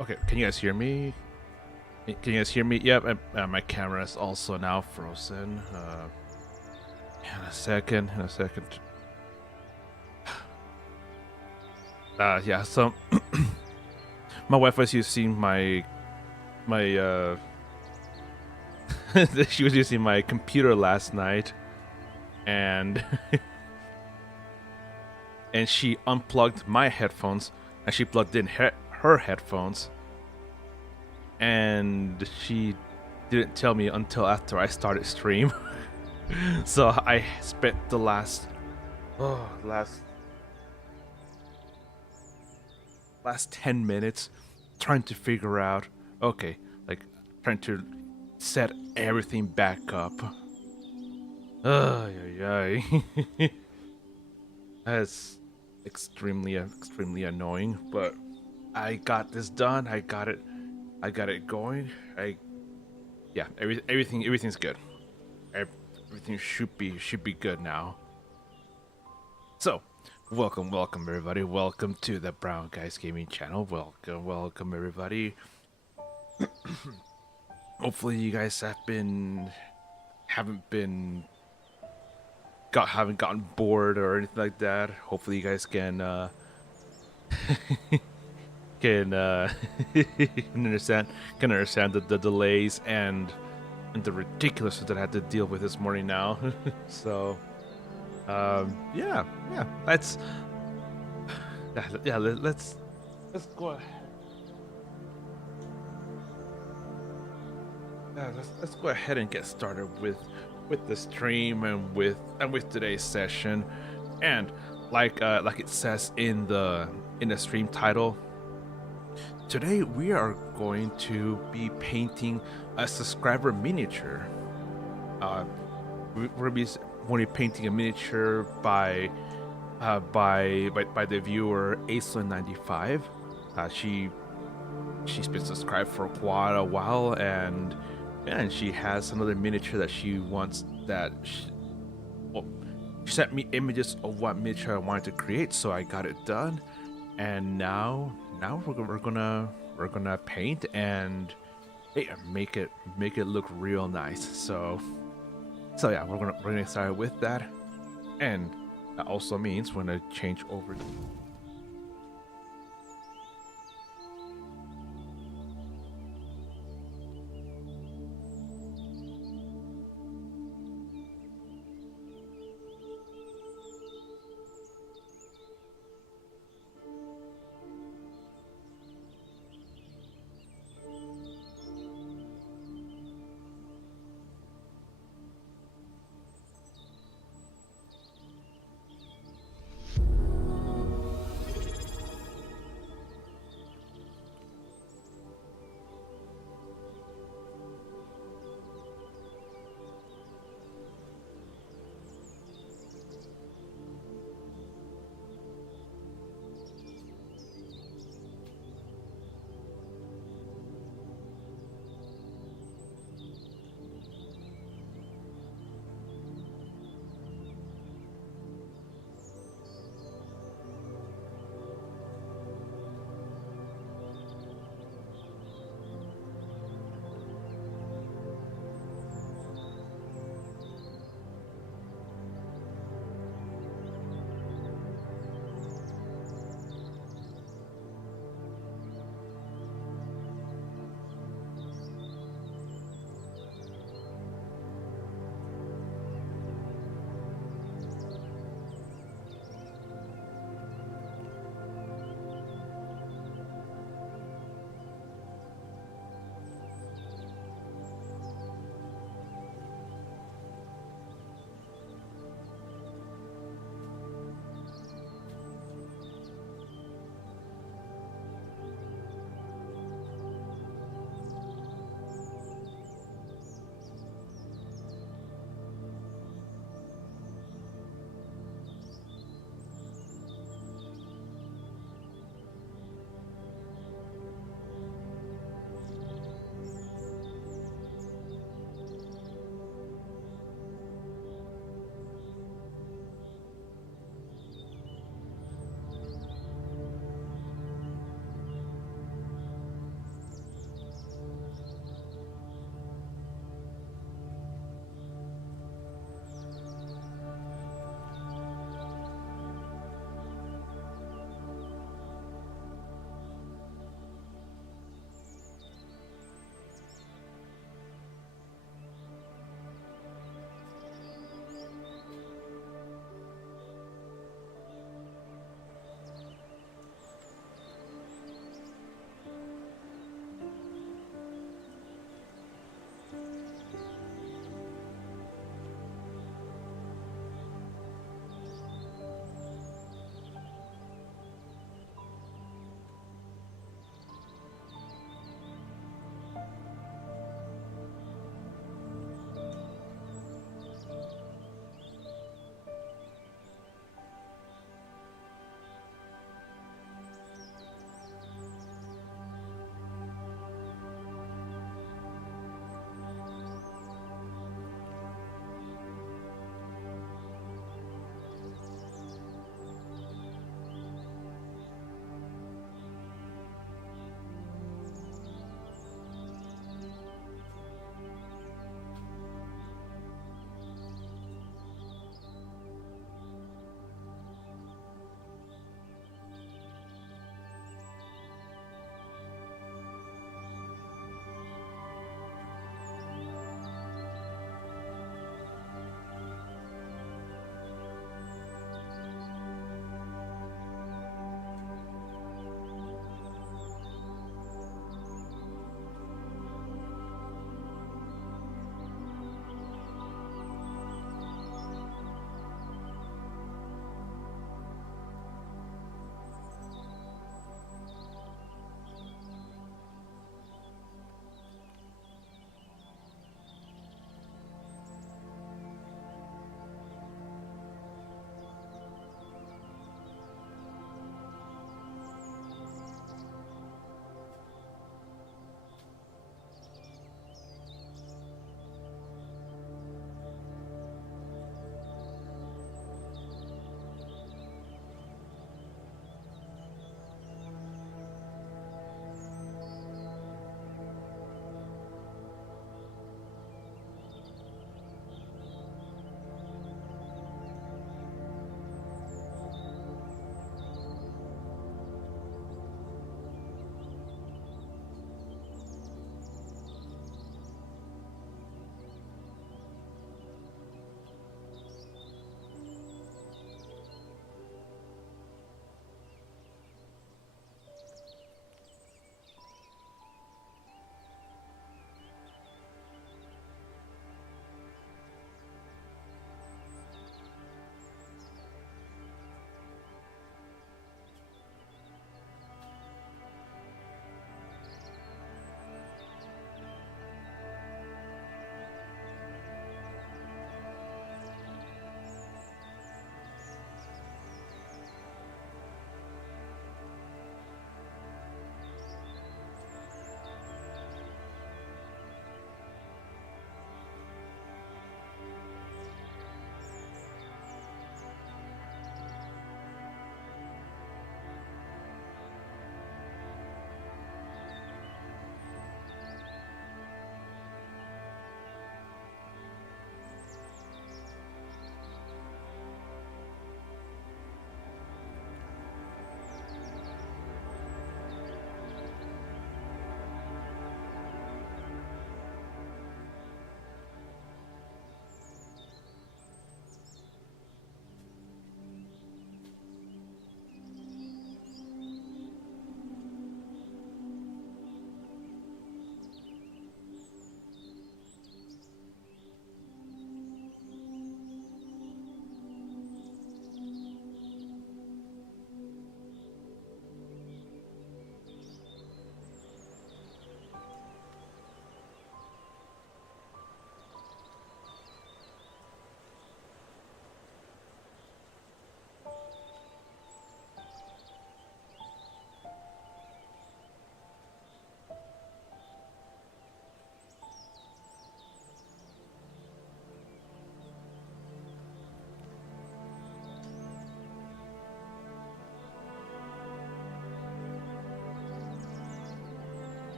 Okay, can you guys hear me? Can you guys hear me? Yep, my camera is also now frozen. In a second. Yeah, so my wife was using my she was using my computer last night, and and she unplugged my headphones and she plugged in her headphones, and she didn't tell me until after I started stream. So I spent the last 10 minutes trying to figure out, okay, like trying to set everything back up. That's extremely annoying, but I got this done. I got it going. Everything's good. Everything should be good now. So, welcome everybody. Welcome to the Brown Guys Gaming channel. Welcome everybody. Hopefully you guys haven't gotten bored or anything like that. Hopefully you guys can can understand the delays and the ridiculousness that I had to deal with this morning now. So yeah, let's go ahead. Let's go ahead and get started with the stream and with today's session. And like it says in the stream title, today we are going to be painting a subscriber miniature. We're going to be painting a miniature by the viewer Aislinn95. She's been subscribed for quite a while, and she has another miniature that she wants. She sent me images of what miniature I wanted to create, so I got it done. And now we're gonna paint and make it look real nice. So yeah, we're gonna get started with that, and that also means we're gonna change over.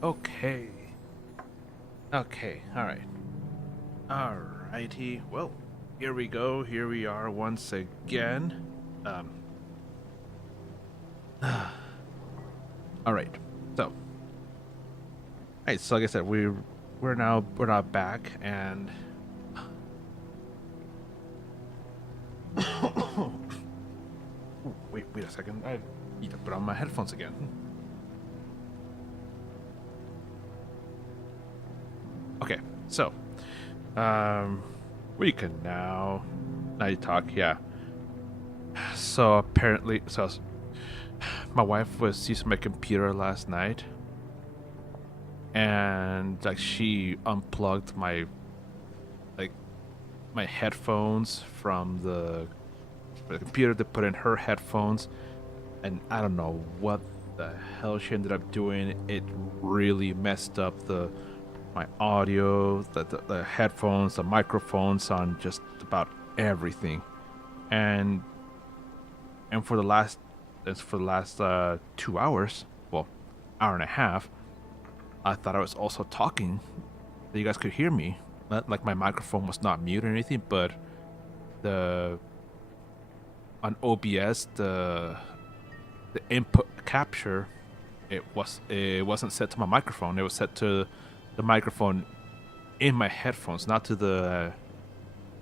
Okay. Okay. All right. Alrighty. Well, here we go. Here we are once again. Um. All right. So, hey. So, like I said, we're not back, and wait a second. I need to put on my headphones again. Okay. So, we can now you talk. Yeah. So apparently, my wife was using my computer last night, and like she unplugged like my headphones from the computer to put in her headphones, and I don't know what the hell she ended up doing. It really messed up the my audio, the headphones, the microphones on just about everything. And for the last it's for the last 2 hours, well, hour and a half, I thought I was also talking, that you guys could hear me. Like my microphone was not mute or anything, but the on OBS the input capture, it wasn't set to my microphone. It was set to the microphone in my headphones, not to the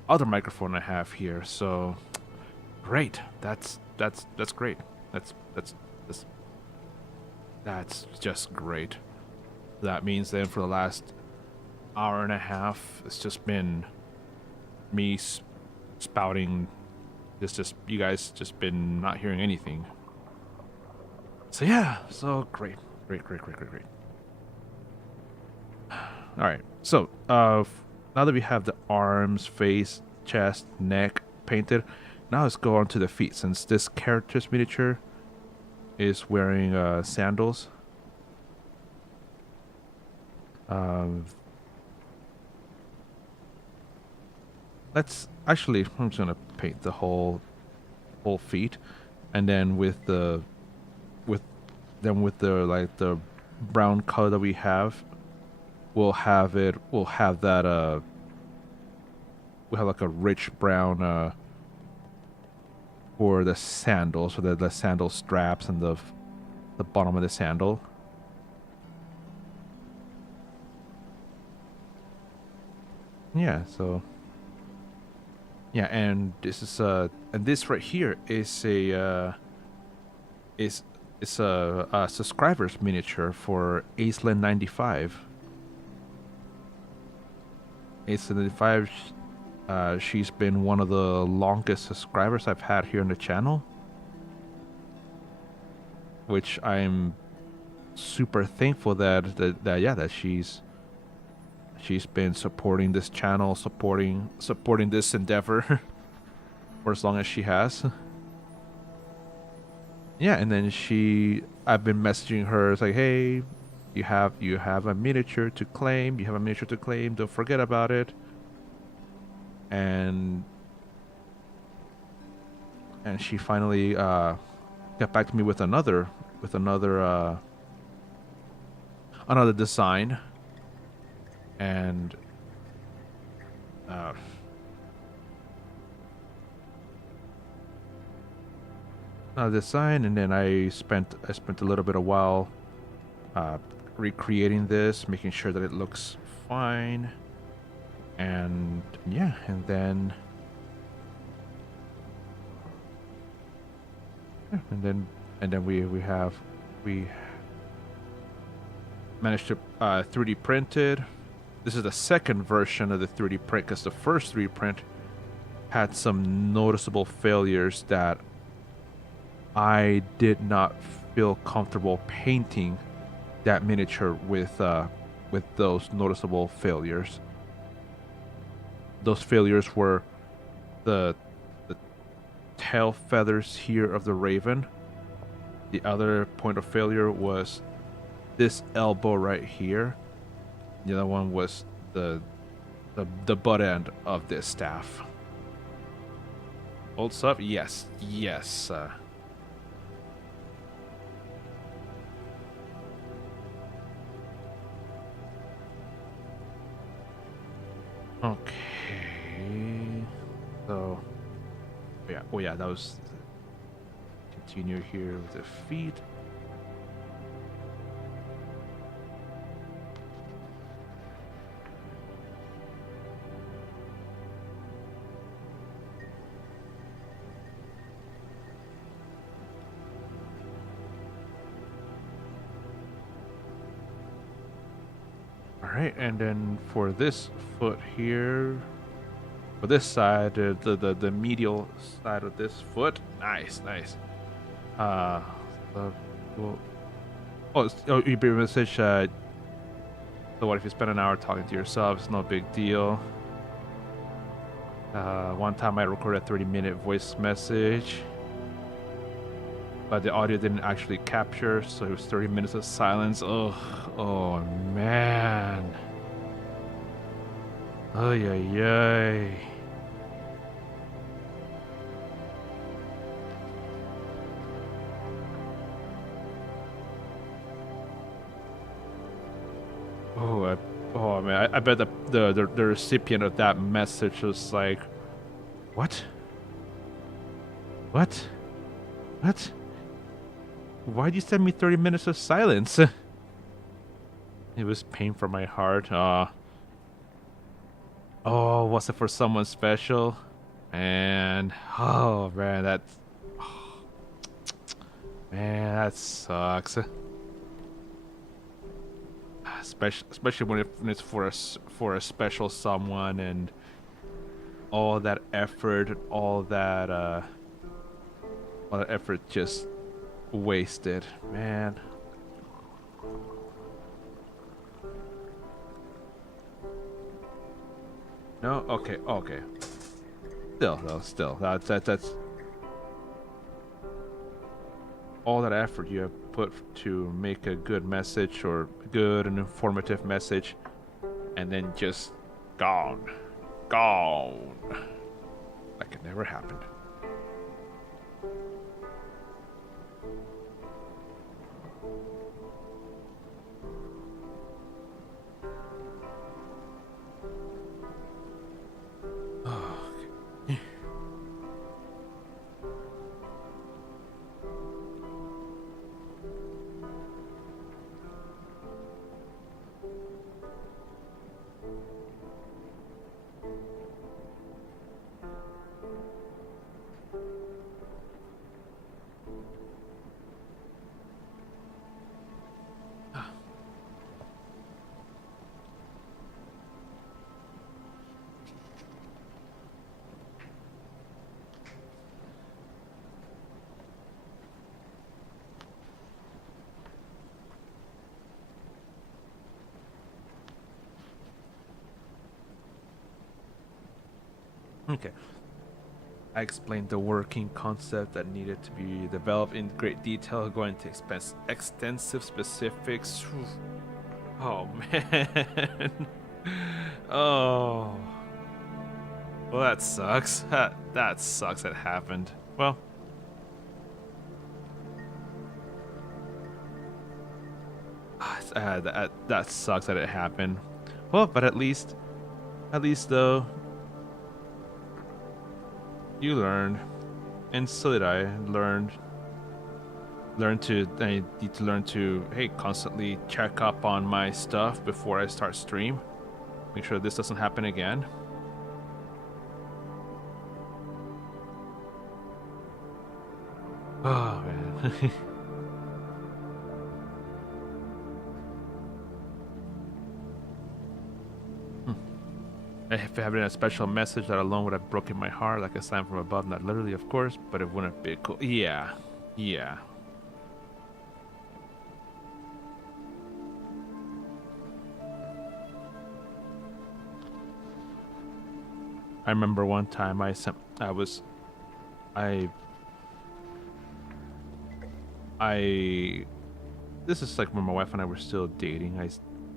other microphone I have here. So great. That's great. That's that's just great. That means then for the last hour and a half, it's just been me spouting. Just you guys just been not hearing anything. So yeah, so great. All right. So, now that we have the arms, face, chest, neck painted, now let's go on to the feet. Since this character's miniature is wearing sandals, let's actually. I'm just gonna paint the whole feet, and then with the like the brown color that we have, we'll have that we'll have like a rich brown for the sandals, so the sandal straps and the bottom of the sandal. Yeah, so yeah, and this is and this right here is a subscriber's miniature for Aislinn 95. Aislinn 95, she's been one of the longest subscribers I've had here on the channel, which I'm super thankful that she's been supporting this channel, supporting this endeavor for as long as she has. Yeah, and then I've been messaging her. It's like, hey, you have a miniature to claim. You have a miniature to claim. Don't forget about it. And she finally got back to me with another design. And design, and then I spent a little bit of while recreating this, making sure that it looks fine, and yeah, and then we managed to 3D printed. This is the second version of the 3D print, because the first 3D print had some noticeable failures that I did not feel comfortable painting that miniature with those noticeable failures. Those failures were the tail feathers here of the raven. The other point of failure was this elbow right here. The other one was the butt end of this staff. Old stuff? Yes. Okay. So, yeah. Oh yeah, that was. Continue here with the feet. Alright, and then for this foot here, for this side, the medial side of this foot, nice. Cool. You be a message. So what if you spend an hour talking to yourself? It's no big deal. One time I recorded a 30-minute voice message. but the audio didn't actually capture, so it was 30 minutes of silence. Oh man. Ay, ay, ay. Oh man, I bet the recipient of that message was like, what? What? What? Why'd you send me 30 minutes of silence? It was pain from my heart. Oh, was it for someone special? And oh man, man, that sucks. Especially when it's for a special someone, and all that effort, all that effort just wasted, man. No, okay, okay. Still, though, still, that's all that effort you have put to make a good message or good and informative message, and then just gone, like it never happened. Okay. I explained the working concept that needed to be developed in great detail, going to extensive specifics. Oh man. Oh. Well, that sucks. That sucks that happened. Well. That sucks that it happened. Well, but at least though, you learned, and so did I. I need to learn to, hey, constantly check up on my stuff before I start stream. Make sure this doesn't happen again. Oh man. If it had been a special message, that alone would have broken my heart, like a sign from above. Not literally, of course, but it wouldn't have been cool. Yeah. Yeah. I remember one time I this is like when my wife and I were still dating.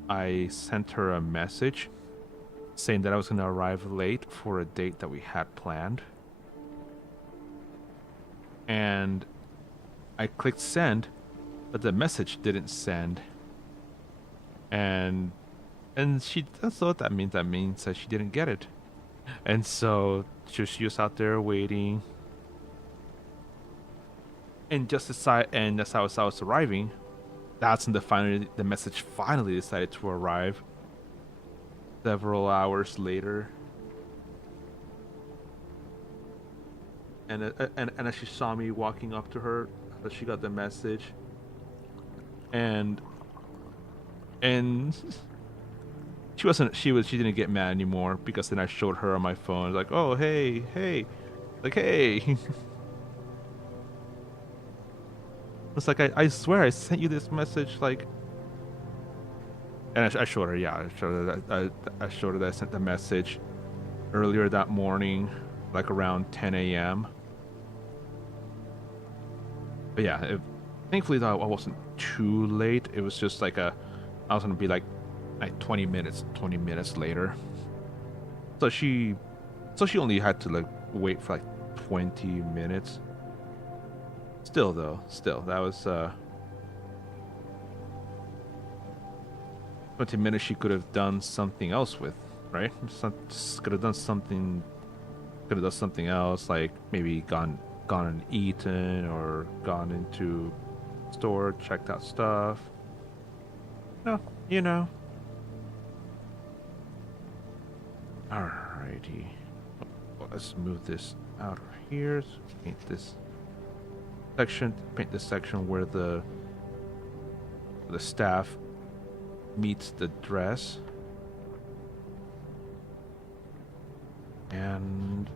I sent her a message saying that I was going to arrive late for a date that we had planned. And I clicked send, but the message didn't send. And that's what that means. That means that she didn't get it. And so she was out there waiting. And as I was arriving, that's when the message finally decided to arrive. Several hours later, and as she saw me walking up to her, she got the message, and she didn't get mad anymore, because then I showed her on my phone, like, oh hey, like, hey. It's like, I swear I sent you this message, like. And I showed her, yeah, I showed her that I sent the message earlier that morning, like around 10 a.m. But yeah, thankfully though I wasn't too late. It was just like I was gonna be like 20 minutes later. So she only had to like wait for like 20 minutes. Still though, still that was 20 minutes she could have done something else with, right? Could have done something. Could have done something else, like maybe gone and eaten, or gone into store, checked out stuff. No, you know. Alrighty. Well, let's move this out of here. So paint this section. Paint this section where the staff meets the dress. And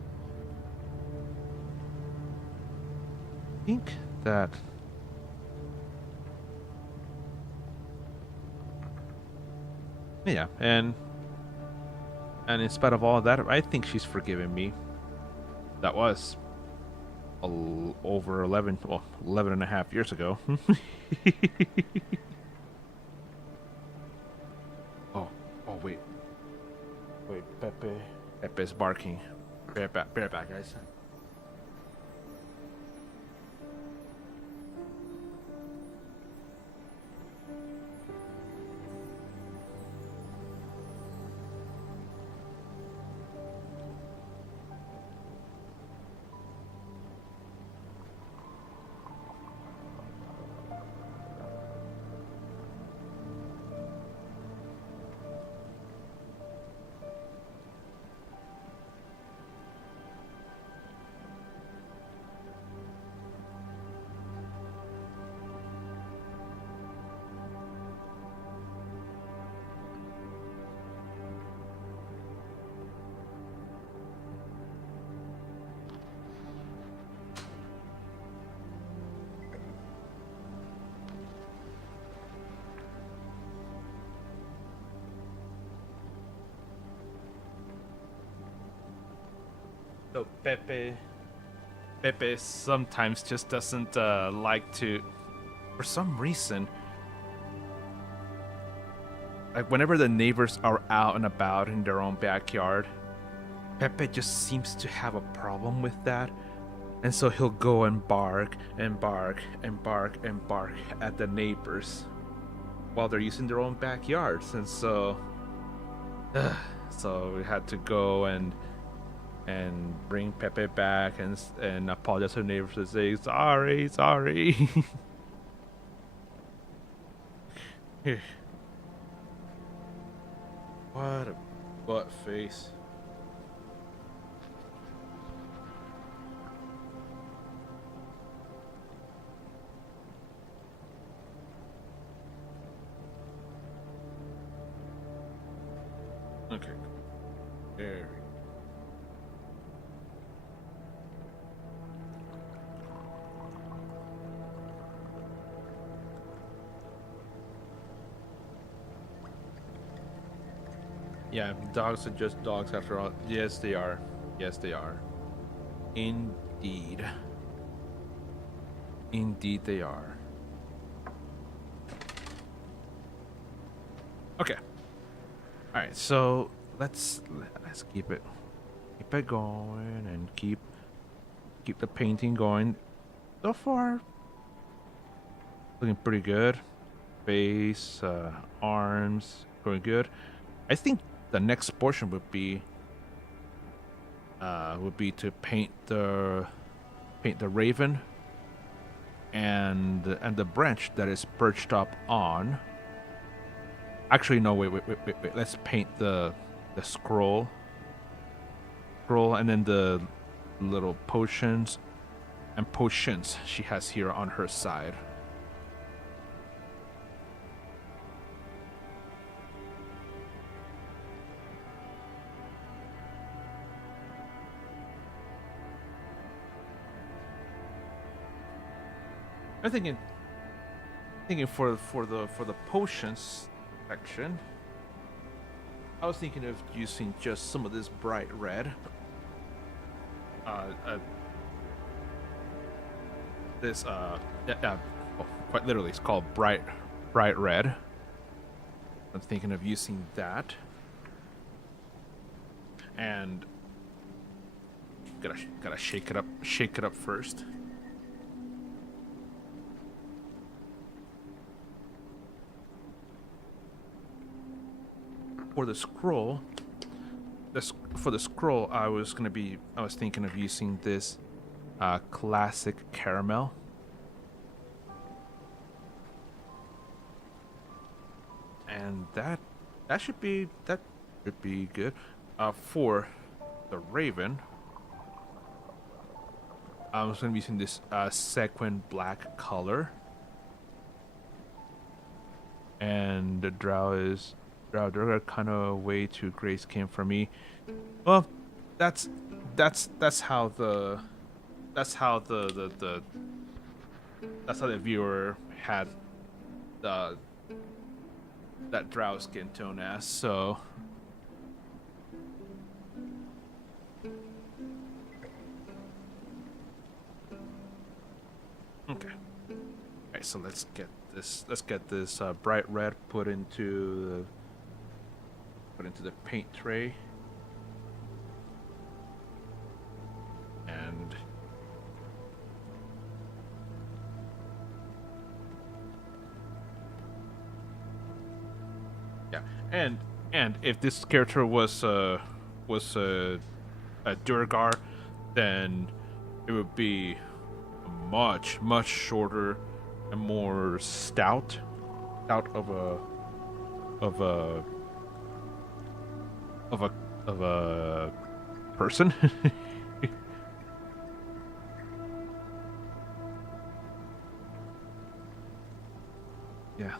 I think that yeah, and in spite of all of that, I think she's forgiven me. That was over 11, well, 11 and a half years ago. Oh, oh, wait. Wait, Pepe's barking. Bear back, guys. So Pepe sometimes just doesn't like to, for some reason, like whenever the neighbors are out and about in their own backyard, Pepe just seems to have a problem with that. And so he'll go and bark and bark and bark and bark at the neighbors while they're using their own backyards. And so so we had to go and bring Pepe back and apologize to the neighbors and say sorry. What a butt face. Okay. There we go. Yeah, dogs are just dogs after all. Yes, they are. Yes, they are. Indeed. Indeed, they are. Okay. All right. So let's keep it going and keep the painting going. So far, looking pretty good. Face, arms, going good. I think the next portion would be to paint the raven and the branch that is perched up on. Actually, no, wait. Let's paint the scroll, and then the little potions she has here on her side. I'm thinking for the potions section, I was thinking of using just some of this bright red. this well, quite literally, it's called bright red. I'm thinking of using that, and gotta shake it up first. For the scroll, for the scroll, I was thinking of using this classic caramel. And that should be good. For the raven, I was gonna be using this sequin black color. And the drow kind of way too gray skin for me. Well, that's that's how the that's how the viewer had the that drow skin tone as, so okay. Okay, so let's get this bright red put into the paint tray. And yeah, and if this character was a Durgar, then it would be much shorter and more stout of a person. Yeah.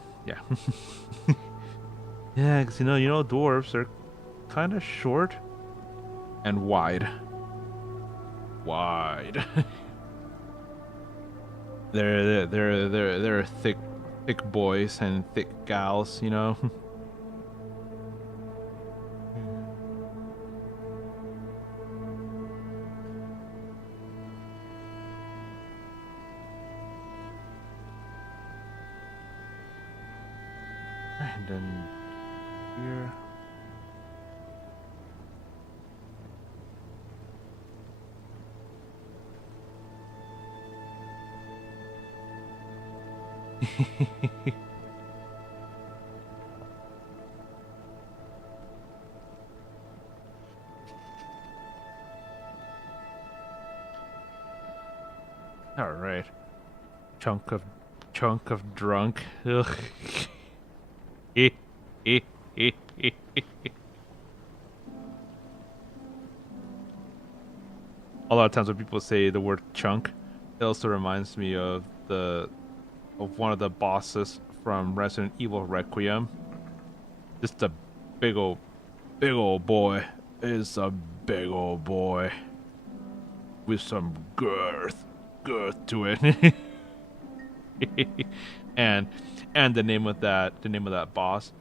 Yeah, because dwarves are kind of short and wide. They're thick boys and thick gals, And then here. All right. Chunk of drunk. Ugh. A lot of times when people say the word chunk, it also reminds me of one of the bosses from Resident Evil Requiem. Just a big old boy. It's a big old boy with some girth to it. and the name of that boss,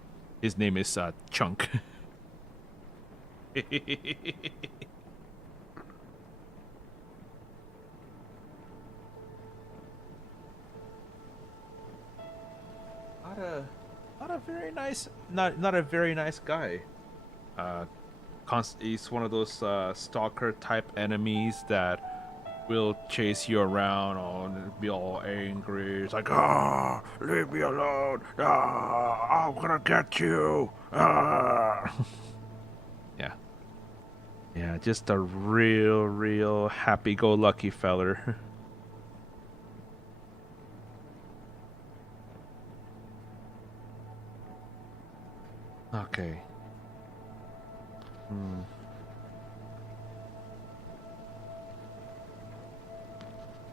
his name is Chunk. Not a very nice, not a very nice guy. He's one of those stalker type enemies that will chase you around and be all angry. It's like, leave me alone. I'm gonna get you. Yeah, just a real happy-go-lucky feller. Okay.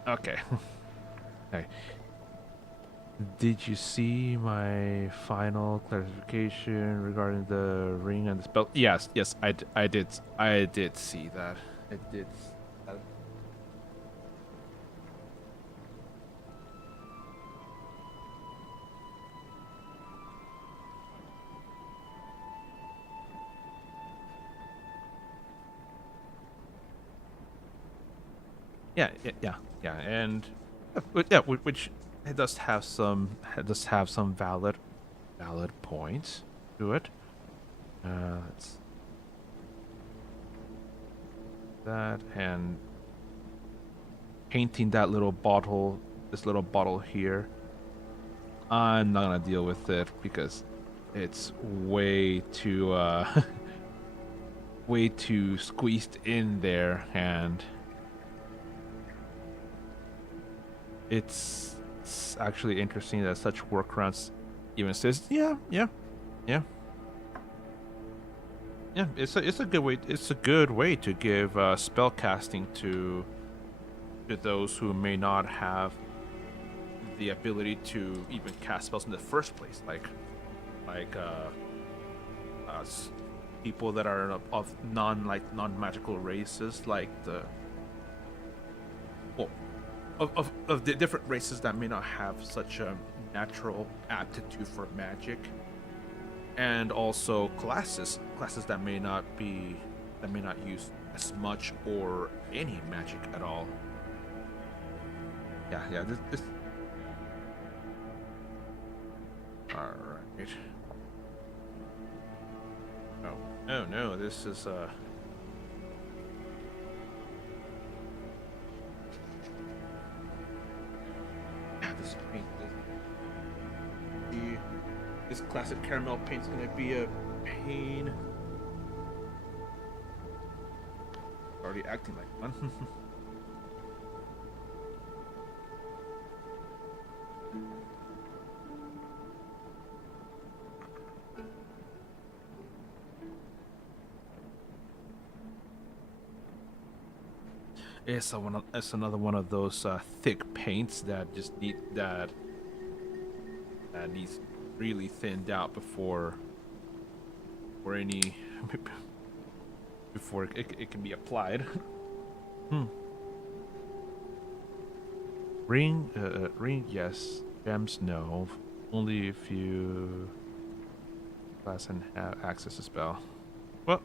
Okay. Okay. Did you see my final clarification regarding the ring and the spell? Yes, I did see that. I did. Yeah, and which it does have some valid points to it. Let's that and painting this little bottle here. I'm not gonna deal with it because it's way too way too squeezed in there, and it's actually interesting that such workarounds even says yeah. It's a good way. It's a good way to give spell casting to those who may not have the ability to even cast spells in the first place, like people that are of non magical races, like the well, of the different races that may not have such a natural aptitude for magic, and also classes that may not use as much or any magic at all. Yeah, this all right. Oh no, this is this paint this classic caramel paint's gonna be a pain. Already acting like one. It's another one of those thick paints that just needs really thinned out before any before it can be applied. Ring yes, gems no. Only if you class and have access to spell. Well.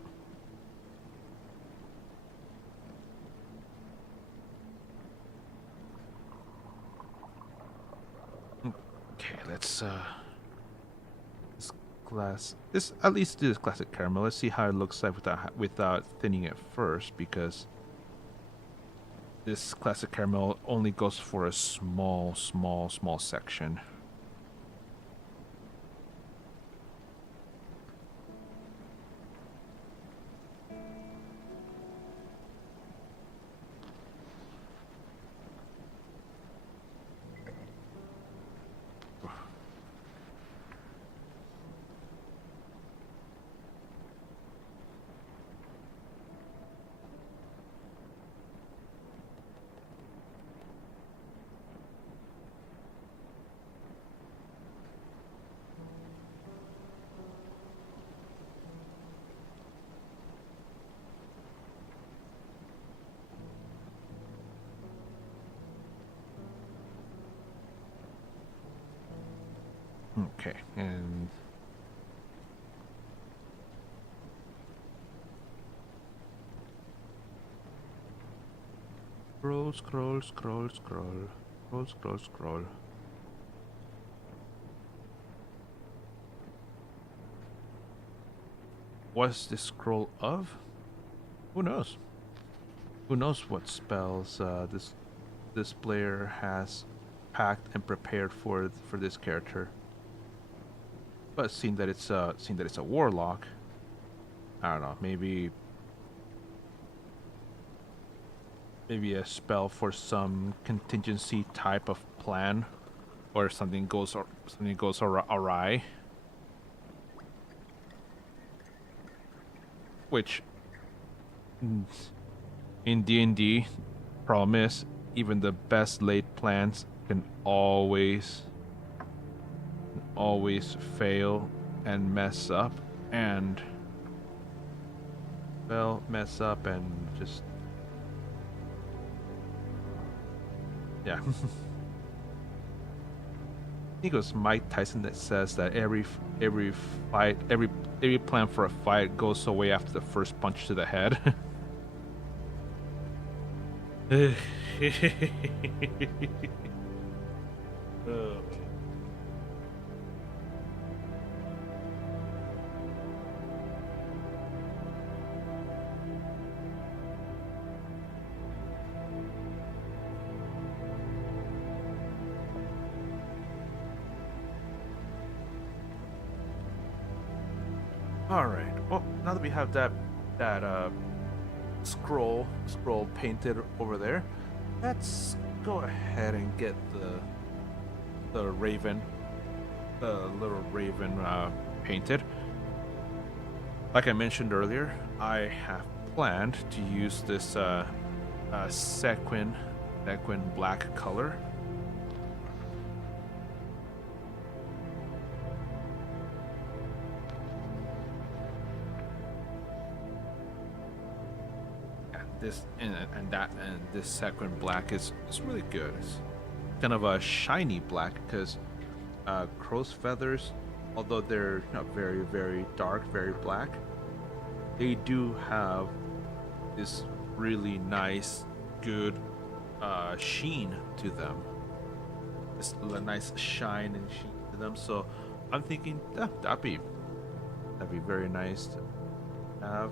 Okay, let's this at least do this classic caramel. Let's see how it looks like without thinning it first, because this classic caramel only goes for a small section. Okay, and scroll. What's this scroll of? Who knows? Who knows what spells this player has packed and prepared for this character? But seeing that it's a warlock, I don't know. Maybe a spell for some contingency type of plan, or something goes awry. Which in D&D, problem is even the best laid plans can always fail and mess up, and just yeah. I think it was Mike Tyson that says that every plan for a fight goes away after the first punch to the head. All right. Well, now that we have that scroll painted over there, let's go ahead and get the raven, the little raven painted. Like I mentioned earlier, I have planned to use this sequin black color. And this sequin black is really good. It's kind of a shiny black because crow's feathers, although they're not very dark, very black, they do have this really nice, good sheen to them. It's a nice shine and sheen to them. So I'm thinking that'd be very nice to have.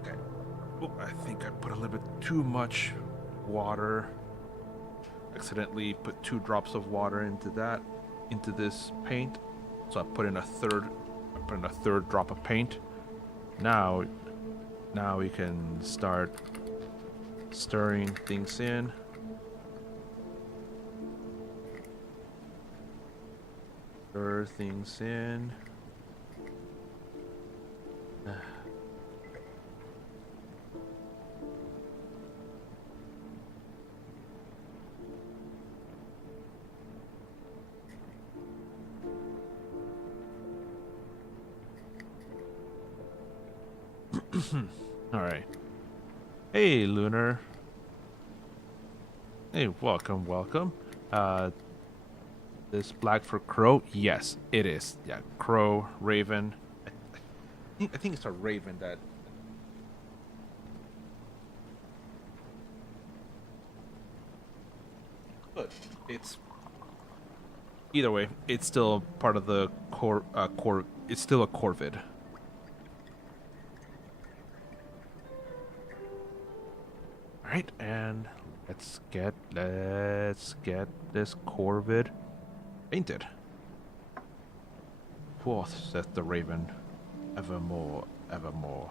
Okay. Oh, I think I put a little bit too much water. Accidentally put 2 drops of water into this paint. So I put in a third drop of paint. Now we can start stirring things in. Stir things in. All right. Hey, Lunar. Hey, welcome. This black for crow? Yes, it is. Yeah, crow, raven. I think it's a raven that. But it's either way. It's still part of the core. It's still a corvid. Right, and let's get this corvid painted. Forth saith the raven, evermore, evermore.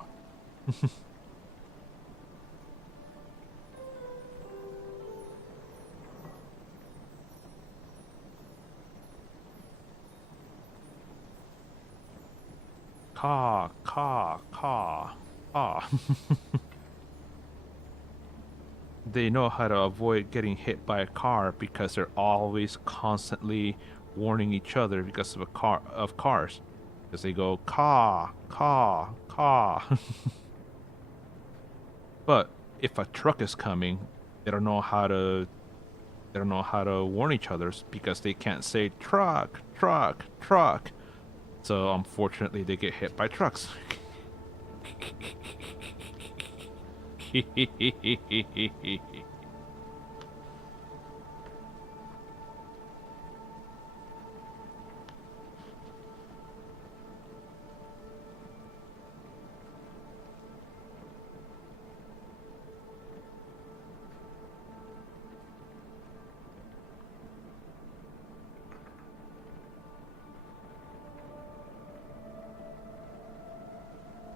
Caw, caw, caw, caw. They know how to avoid getting hit by a car because they're always constantly warning each other because of cars. Because they go caw, caw, caw. But if a truck is coming, they don't know how to warn each other because they can't say truck, truck, truck. So unfortunately they get hit by trucks.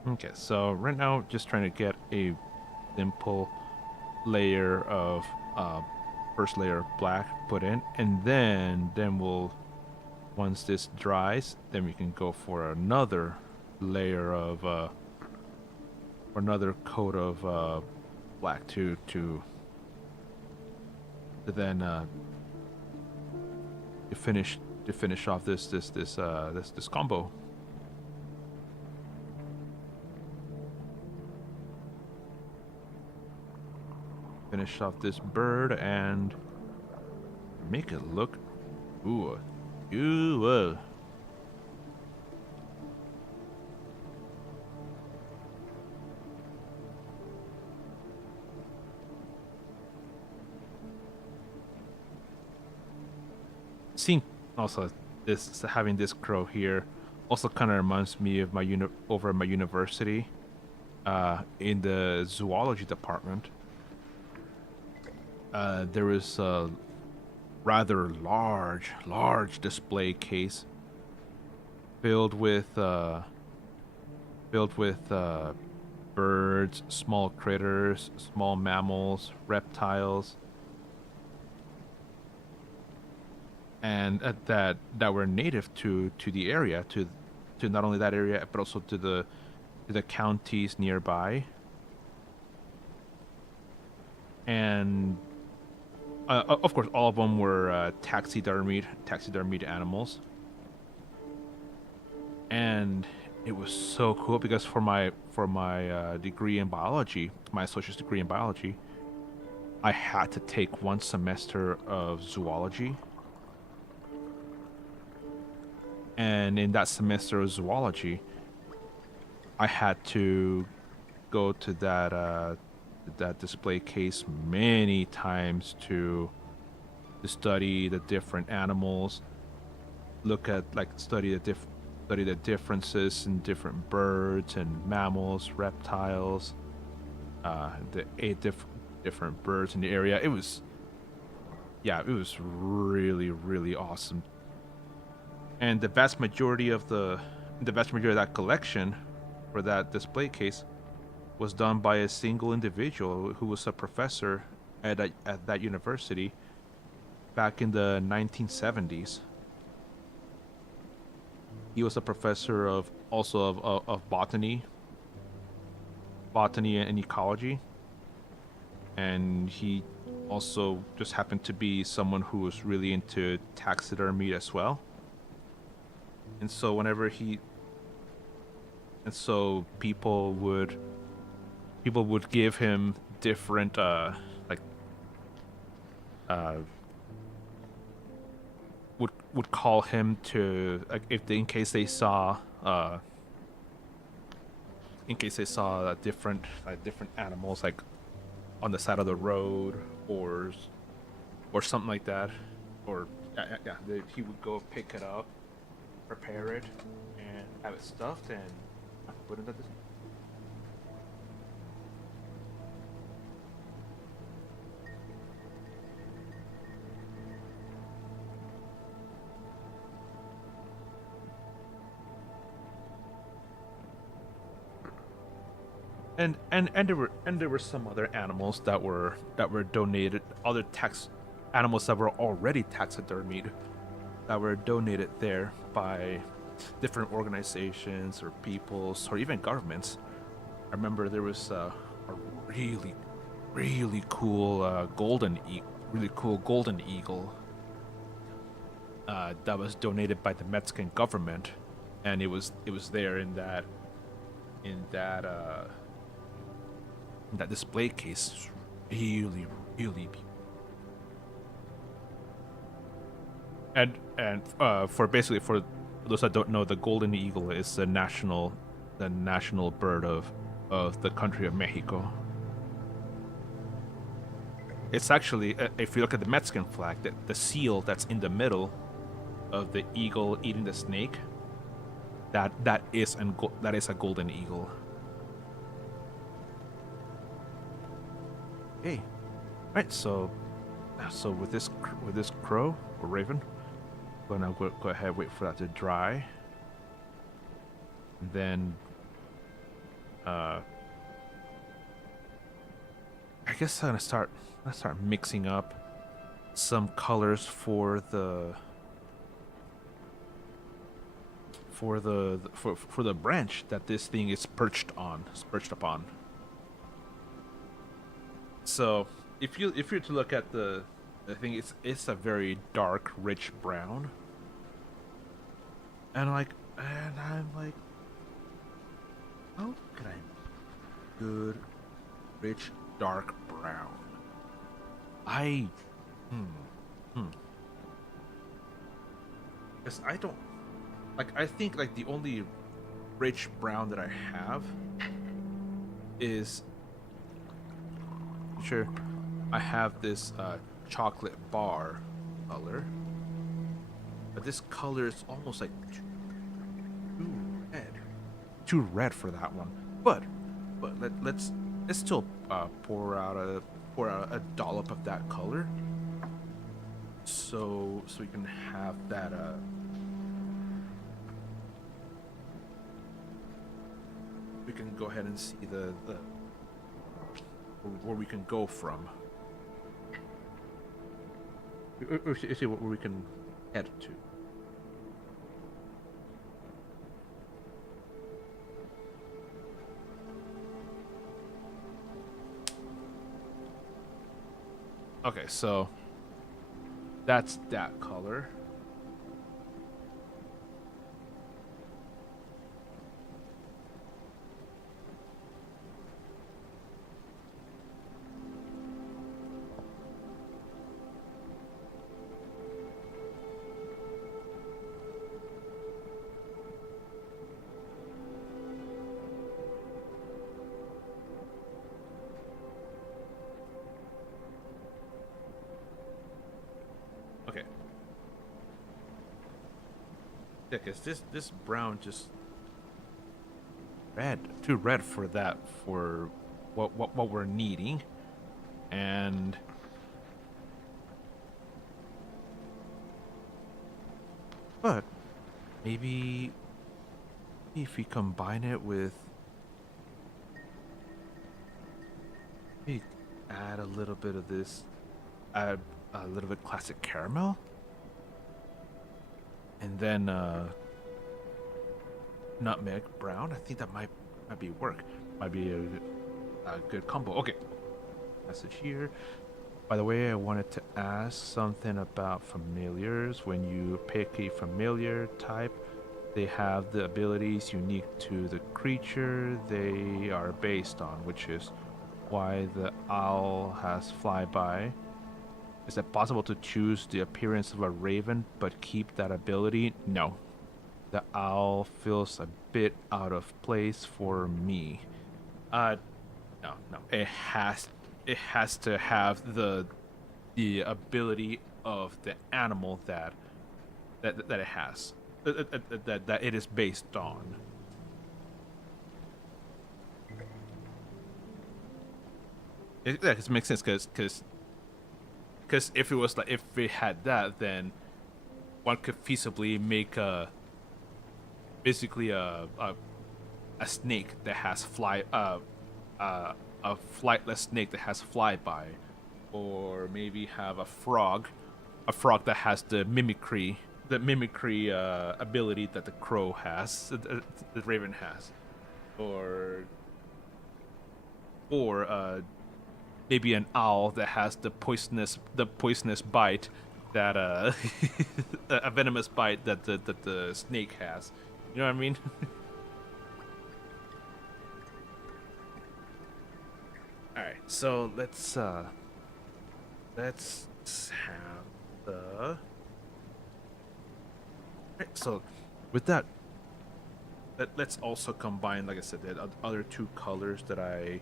Okay, so right now just trying to get a simple layer of first layer of black put in, and then we'll, once this dries, then we can go for another layer of or another coat of black to then to finish off this combo. Finish off this bird and make it look ooh. Seeing also this having this crow here also kind of reminds me of my over at my university in the zoology department. There was a rather large display case filled with birds, small critters, small mammals, reptiles, and that were native to the area, to not only that area but also to the counties nearby. And of course, all of them were taxidermied animals. And it was so cool because for my degree in biology, my associate's degree in biology, I had to take one semester of zoology. And in that semester of zoology, I had to go to that display case many times to study the different animals, look at like study the differences in different birds and mammals, reptiles, the different birds in the area. It was, yeah, it was really really awesome. And the vast majority of that collection for that display case was done by a single individual who was a professor at that university back in the 1970s. He was a professor of botany and ecology, and he also just happened to be someone who was really into taxidermy as well. And so people would give him different like uh would call him to, like, if they, in case they saw different animals like on the side of the road, or something like that, or he would go pick it up, prepare it, and have it stuffed and put it at the. And there were some other animals that were donated, other tax animals that were already taxidermied, that were donated there by different organizations or peoples or even governments. I remember there was a really really cool golden eagle that was donated by the Mexican government, and it was there in that uh that display case. Really really. And for basically, for those that don't know, the golden eagle is the national bird of the country of Mexico. It's actually, if you look at the Mexican flag, the seal that's in the middle of the eagle eating the snake, that is a golden eagle. Okay, right. So with this crow or raven, I'm gonna go ahead, wait for that to dry, and then I guess I'm gonna start mixing up some colors for the branch that this thing is perched upon. So if you're to look at the thing, it's a very dark, rich brown, and I'm like, how can I good, rich, dark brown? I Because I don't like. I think like the only rich brown that I have is, sure, I have this chocolate bar color, but this color is almost like too red for that one. But let's still pour out a dollop of that color, so we can have that can go ahead and see the where we can go from. Or see where we can head to. Okay, so that's that color. Okay. Yeah, because this brown just too red for that, for what we're needing, and but maybe if we combine it with, maybe add a little bit of this, add a little bit classic caramel, and then nutmeg brown. I think that might be work. Might be a good combo. Okay, message here. By the way, I wanted to ask something about familiars. When you pick a familiar type, they have the abilities unique to the creature they are based on, which is why the owl has flyby. Is it possible to choose the appearance of a raven but keep that ability? No. The owl feels a bit out of place for me. No, no. It has to have the ability of the animal that it has. That it is based on. It makes sense because if it was like, if it had that, then one could feasibly make basically a snake that has a flightless snake that has flyby, or maybe have a frog that has the mimicry ability that the crow has, the raven has, or maybe an owl that has the poisonous bite that a venomous bite that the snake has. You know what I mean? All right, so let's have the. Right, so with that, let's also combine, like I said, the other two colors that I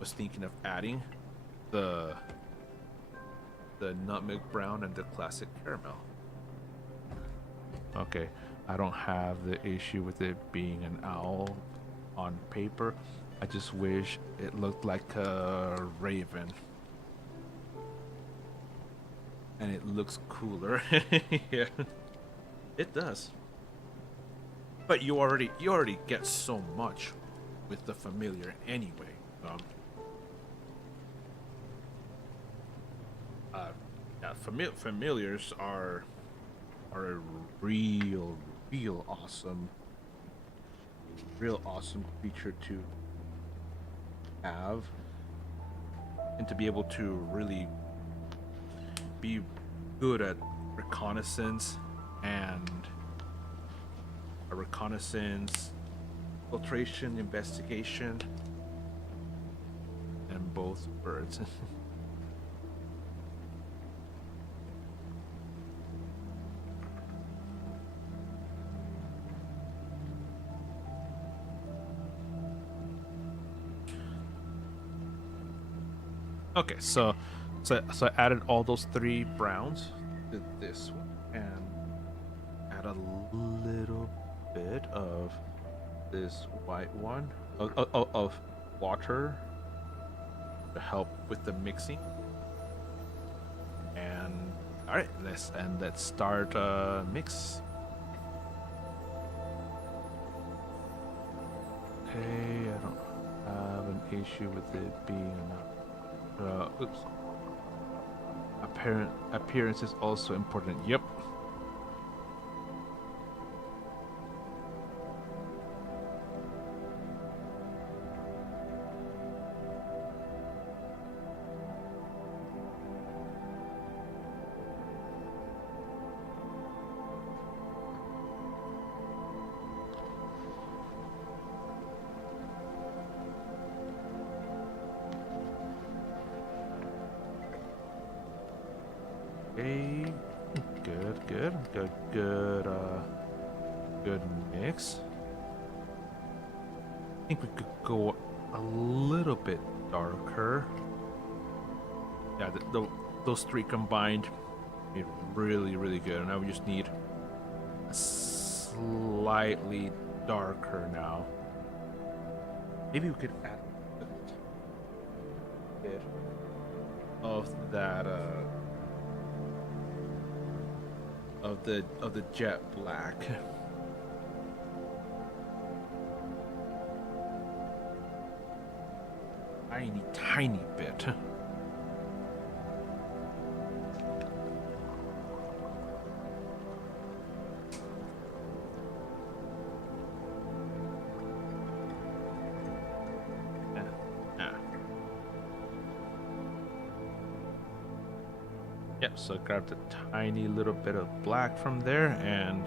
was thinking of adding, the nutmeg brown and the classic caramel. Okay, I don't have the issue with it being an owl on paper. I just wish it looked like a raven. And it looks cooler. Yeah, it does. But you already get so much with the familiar anyway. Yeah, familiars are a real awesome creature to have, and to be able to really be good at reconnaissance and filtration, investigation, and both birds. Okay, so I added all those three browns to this one, and add a little bit of this white one of water to help with the mixing. And all right, let's start mix. Okay, I don't have an issue with it being enough. Oops. Appearance is also important. Yep. Okay. Good mix. I think we could go a little bit darker. Yeah, those three combined made really good. And now we just need a slightly darker now. Maybe we could add a bit of that of the jet black. Tiny bit. Yep, so grabbed a tiny little bit of black from there, and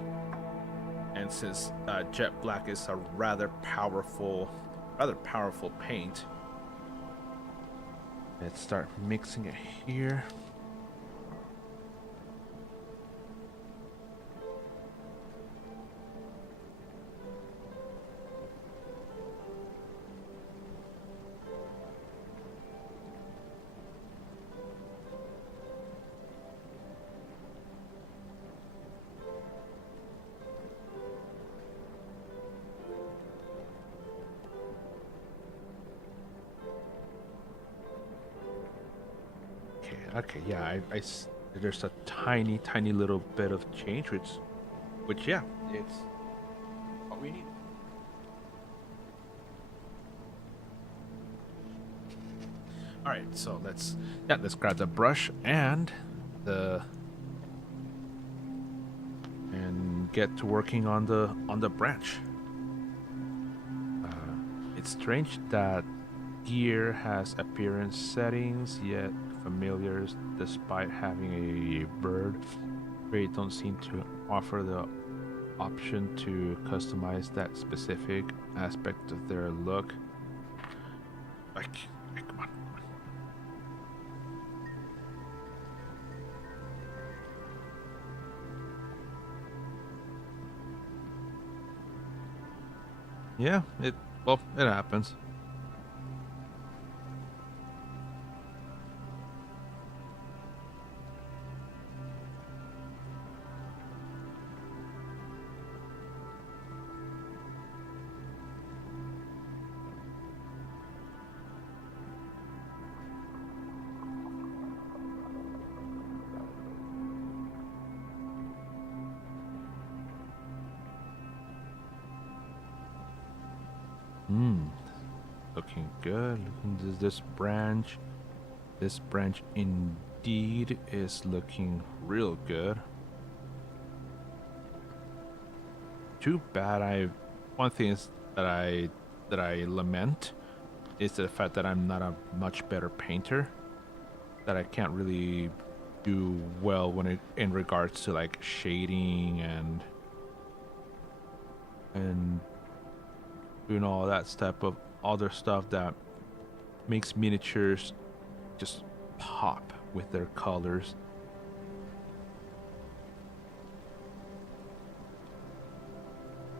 since jet black is a rather powerful paint, let's start mixing it here. Okay, yeah, there's a tiny little bit of change, which yeah, it's what we need. All right, so let's grab the brush and get to working on the branch. It's strange that gear has appearance settings, yet familiars, despite having a bird, they don't seem to offer the option to customize that specific aspect of their look. Like, come on. Yeah, it happens. Looking good. Looking this branch. This branch indeed is looking real good. Too bad one thing is that I lament is the fact that I'm not a much better painter. That I can't really do well in regards to like shading and doing all that type of other stuff that makes miniatures just pop with their colors.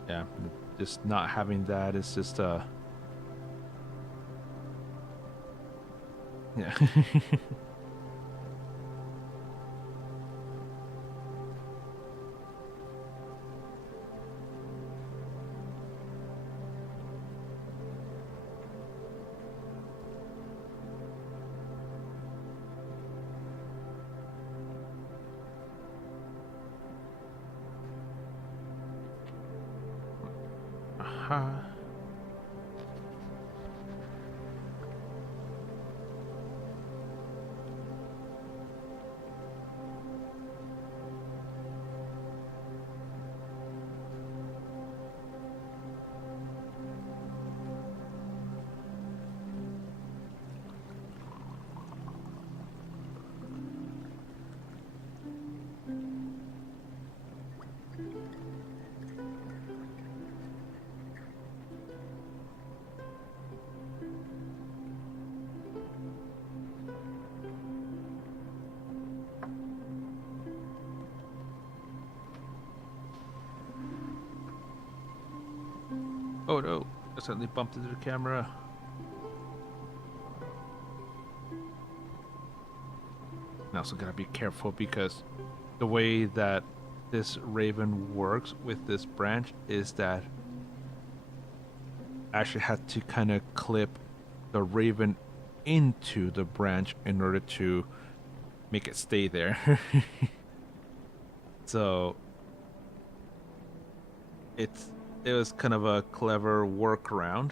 Yeah, just not having that is just yeah. Oh no, I suddenly bumped into the camera. I also gotta be careful because the way that this raven works with this branch is that I actually had to kind of clip the raven into the branch in order to make it stay there. So it's it was kind of a clever workaround.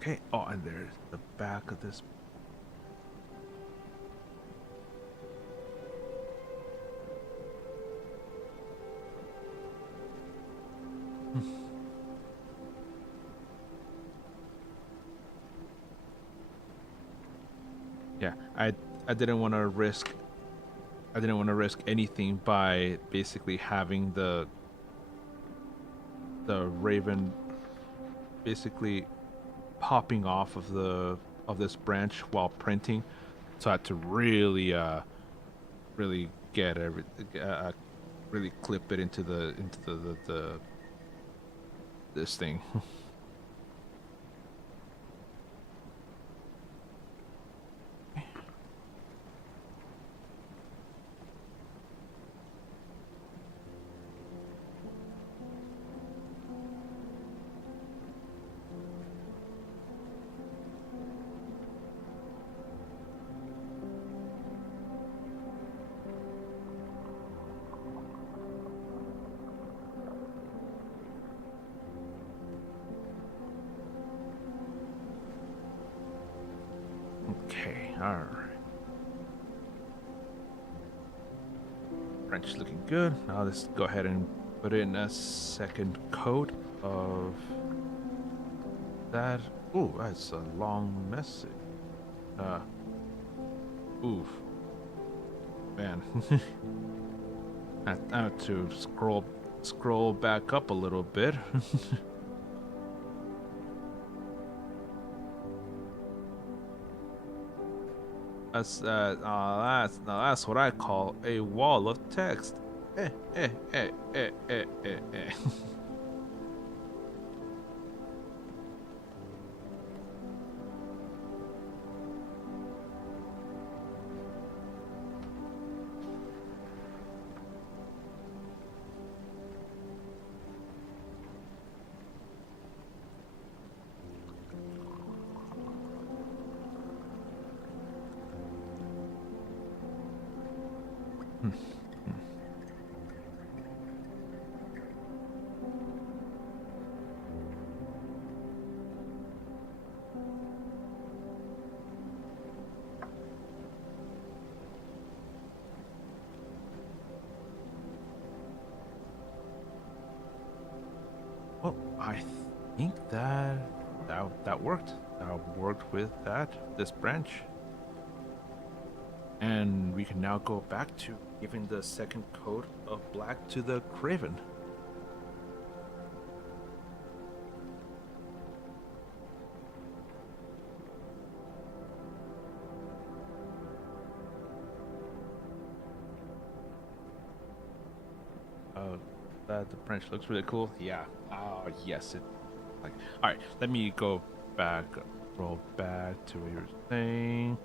Okay. Oh, and there's the back of this. Yeah, I didn't want to risk anything by basically having the raven basically popping off of this branch while printing. So I had to really get really clip it into the this thing. Okay, alright. French is looking good. Now let's go ahead and put in a second coat of that. Ooh, that's a long message. Uh, oof. Man. I have to scroll back up a little bit. That's what I call a wall of text. Eh, eh, eh, eh, eh, eh, eh. Well, I think that worked. That worked with this branch. And we can now go back to giving the second coat of black to the Craven. Oh, the branch looks really cool. Yeah. Oh, yes. It like. All right. Let me go back. Roll back to what you were saying.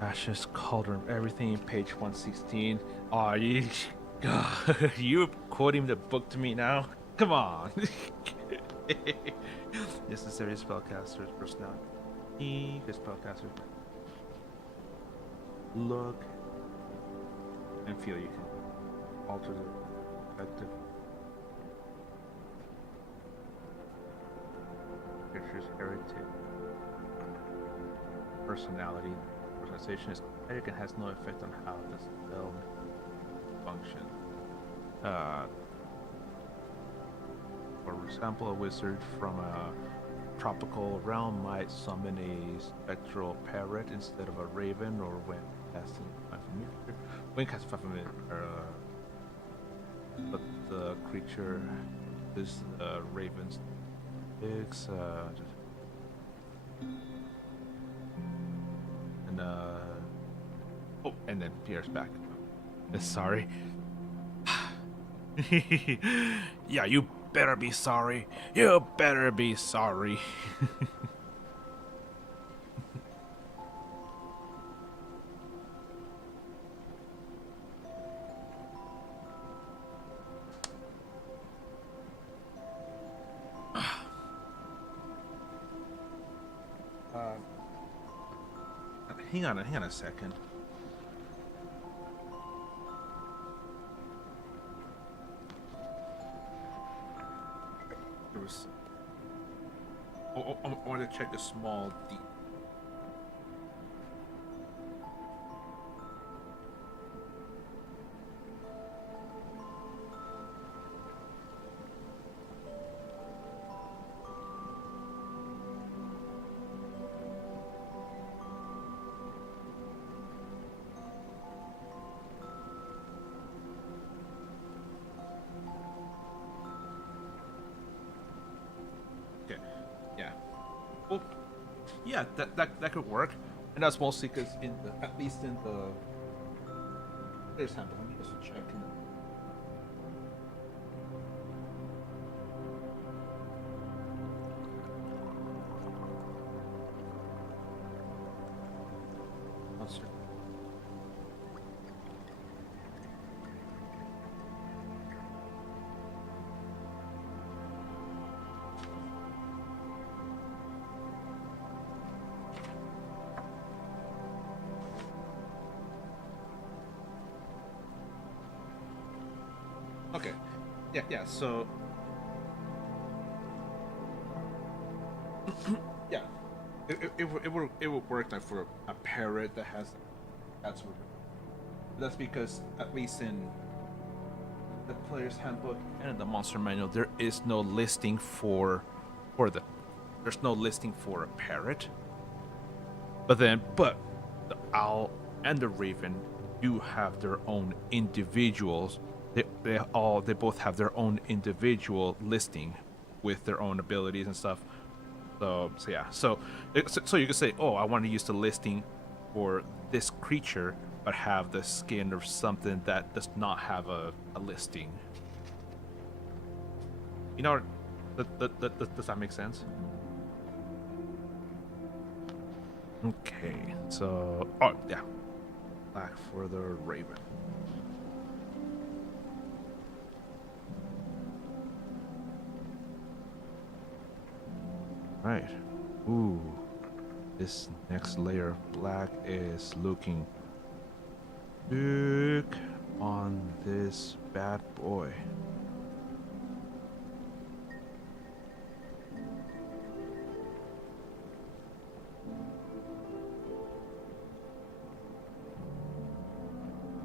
Ashes, Cauldron, everything. Page 116. Oh, you. You quoting the book to me now? Come on. Necessary spellcaster's personality. Good spellcaster. Look and feel. You can alter the effective picture's heritage, personality. Personalization is static and has no effect on how the spell function. For example, a wizard from a tropical realm might summon a spectral parrot instead of a raven, or when casting 5 familiar. When casting 5 familiar, but the creature is raven's eggs. And oh, And then Pierre's back. Sorry. Yeah, you better be sorry. You better be sorry. Hang on a second. There was. I want to check a small detail. Okay, yeah. Well, yeah, that could work, and that's mostly because at least in the player's handbook. Let me just check. Monster. Okay. Yeah, so yeah. It would work like for a parrot that has that's what that's because at least in the player's handbook and in the monster manual there is no listing for the there's no listing for a parrot. But the owl and the raven do have their own individuals. They both have their own individual listing with their own abilities and stuff. So yeah. So you could say, oh, I want to use the listing for this creature, but have the skin of something that does not have a listing. You know, does that make sense? Okay, so oh yeah, black for the raven. Right. Ooh, this next layer of black is looking big on this bad boy.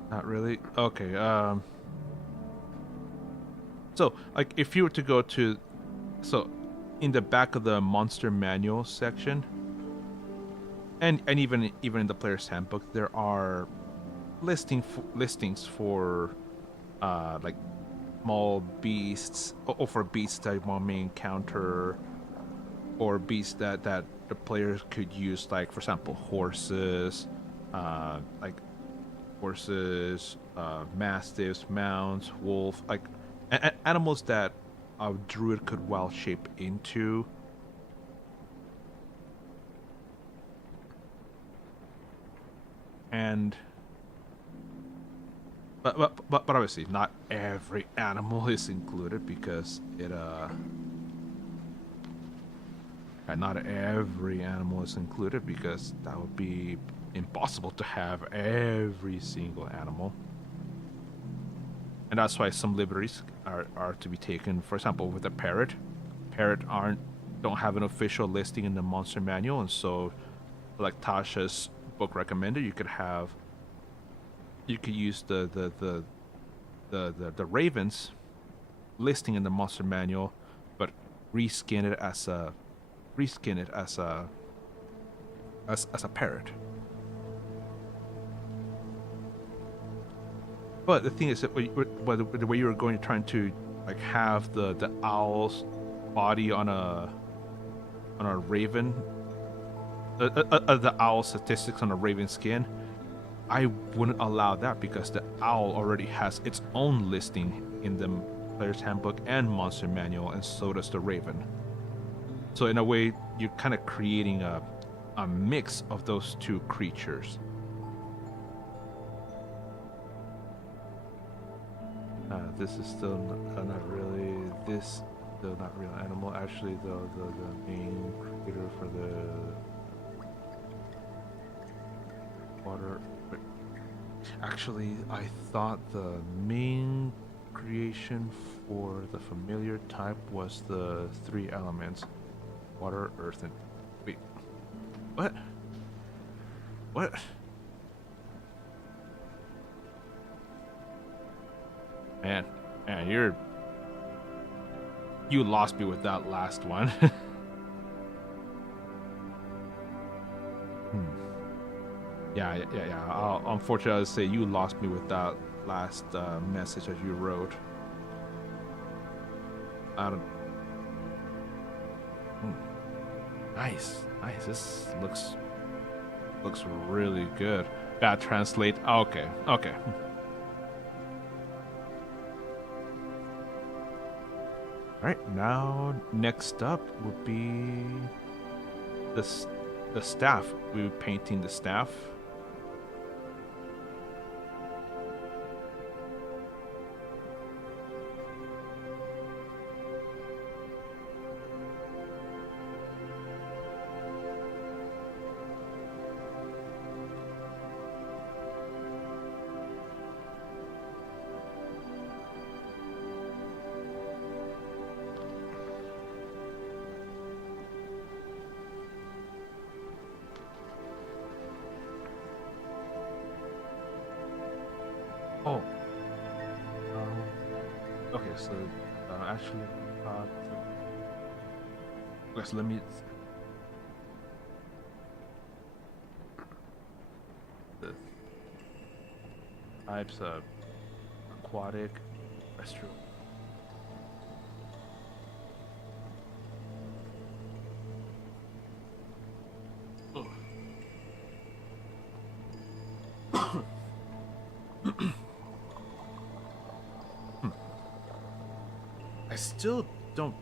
Not really. Okay. So like if you were to go to, so in the back of the monster manual section, and even in the player's handbook, there are listings for like small beasts or for beasts that one may encounter, or beasts that the players could use, like for example horses, like horses, mastiffs, mounts, wolf, like animals that a druid could wild shape into. And but obviously not every animal is included because not every animal is included because that would be impossible to have every single animal. And that's why some liberties are to be taken. For example, with a parrot, don't have an official listing in the monster manual, and so, like Tasha's book recommended, you could use the ravens listing in the monster manual, but reskin it as a parrot. But the thing is that the way you were going, trying to like have the owl's body on a raven, the owl statistics on a raven skin, I wouldn't allow that because the owl already has its own listing in the player's handbook and monster manual, and so does the raven. So in a way, you're kind of creating a mix of those two creatures. This is still not really. This still not real animal. Actually, though, the main creator for the water. Actually, I thought the main creation for the familiar type was the 3 elements: water, earth, and wait. What? What? Man, you lost me with that last one. Yeah. Unfortunately, I'll say you lost me with that last message that you wrote. I don't. Nice. This looks really good. Bad translate. Okay. All right. Now, next up would be the staff. We were painting the staff. Oh. Okay, so actually, okay, so let me. The types of aquatic, terrestrial. I still don't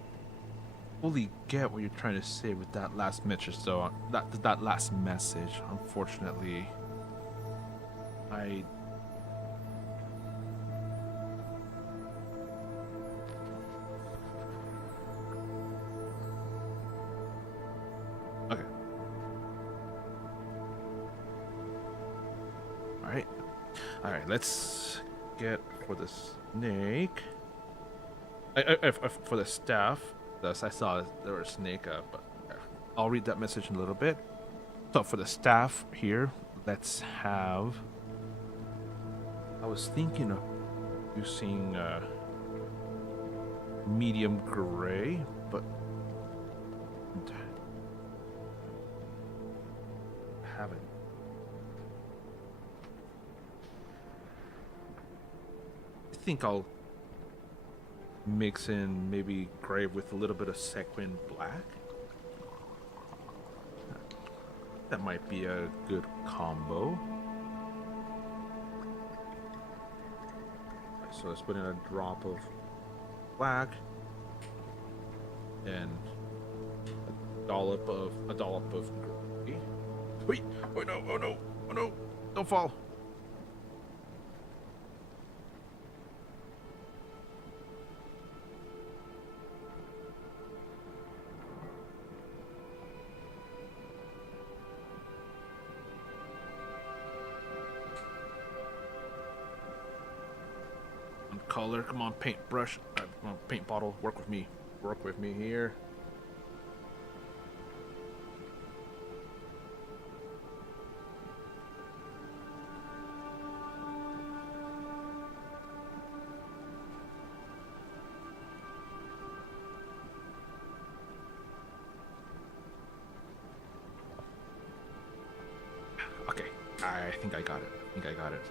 fully get what you're trying to say with that last message, though. That last message, unfortunately, I. Okay. All right. Let's get for the snake. For the staff, I saw there was a snake, but I'll read that message in a little bit. So for the staff here, let's have. I was thinking of using medium gray, but haven't. I think I'll mix in maybe gray with a little bit of sequin black. That might be a good combo. So let's put in a drop of black and a dollop of gray. Wait! Oh no! Don't fall! Color, come on, paintbrush, come on, paint bottle, work with me here. Okay, I think I got it.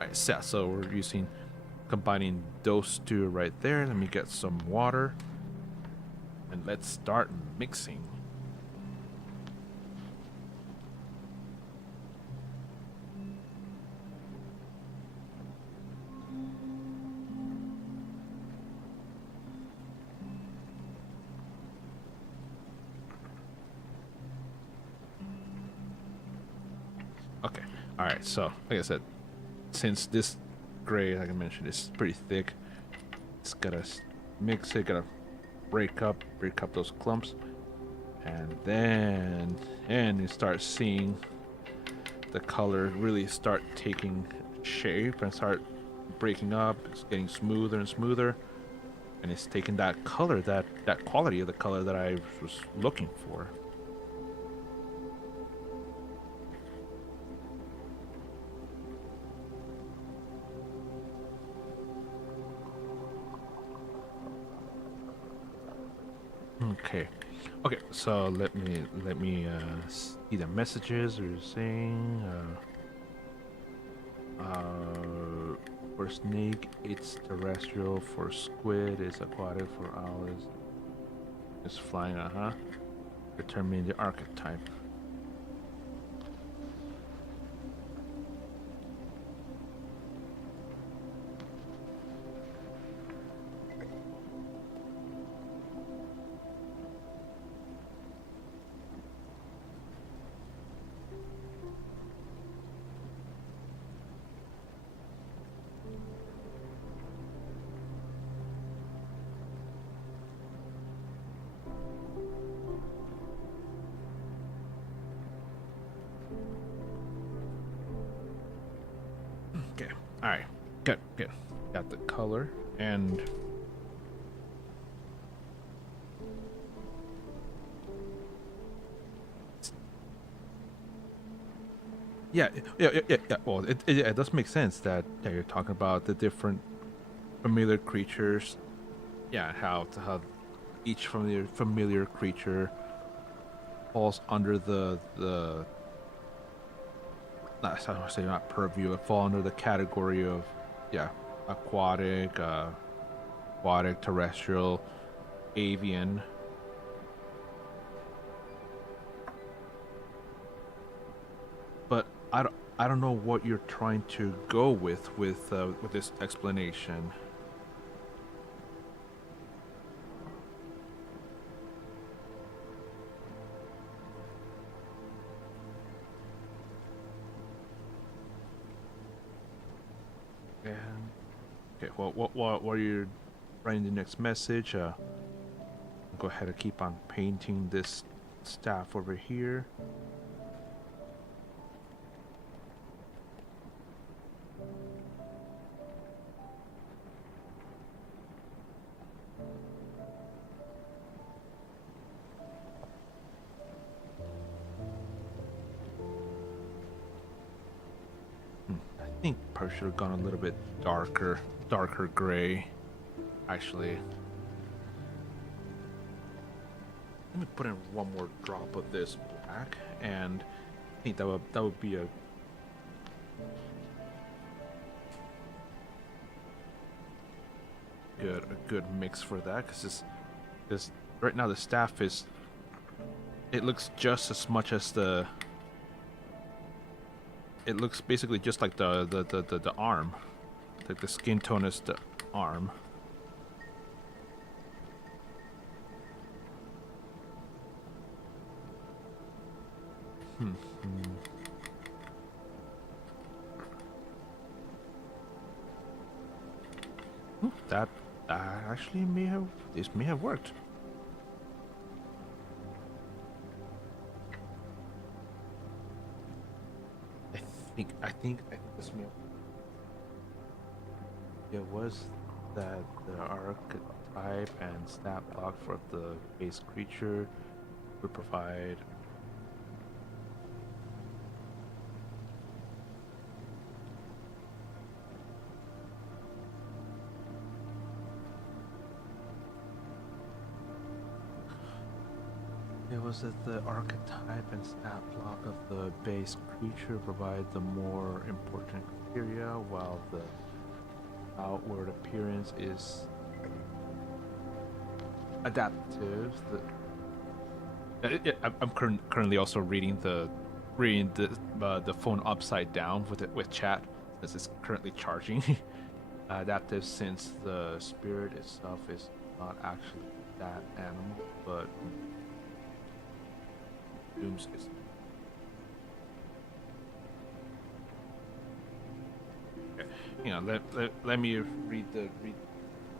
Alright, so we're combining those two right there. Let me get some water. And let's start mixing. Okay. All right. So, like I said, since this gray, like I mentioned, is pretty thick, it's gotta mix it, gotta break up those clumps, and you start seeing the color really start taking shape and start breaking up. It's getting smoother and smoother, and it's taking that color, that quality of the color that I was looking for. Okay. Okay, so let me see the messages you're saying. For snake, it's terrestrial. For squid, it's aquatic. For owls, it's flying. Determine the archetype. Okay. All right. Good. Good. Got the color and yeah, yeah. Well, it does make sense that you're talking about the different familiar creatures. Yeah, how each familiar creature falls under the not I don't say not purview, but fall under the category of yeah, aquatic, terrestrial, avian. But I don't know what you're trying to go with this explanation. And okay, well, what are you writing the next message? Go ahead and keep on painting this staff over here. I think probably should have gone a little bit darker gray, actually. Let me put in one more drop of this black, and I think that would be a good mix for that, because right now the staff is, it looks just as much as it looks basically just like the arm, like the skin tone is the arm. Hmm. That actually may have worked. I think this may it was that the archetype and stat block for the base creature would provide. It was that the archetype and stat block of the base creature provide the more important criteria, while the outward appearance is adaptive. I'm currently also reading the phone upside down with chat, as it's currently charging. Adaptive, since the spirit itself is not actually that animal, but Dooms is. Hang on, let me read the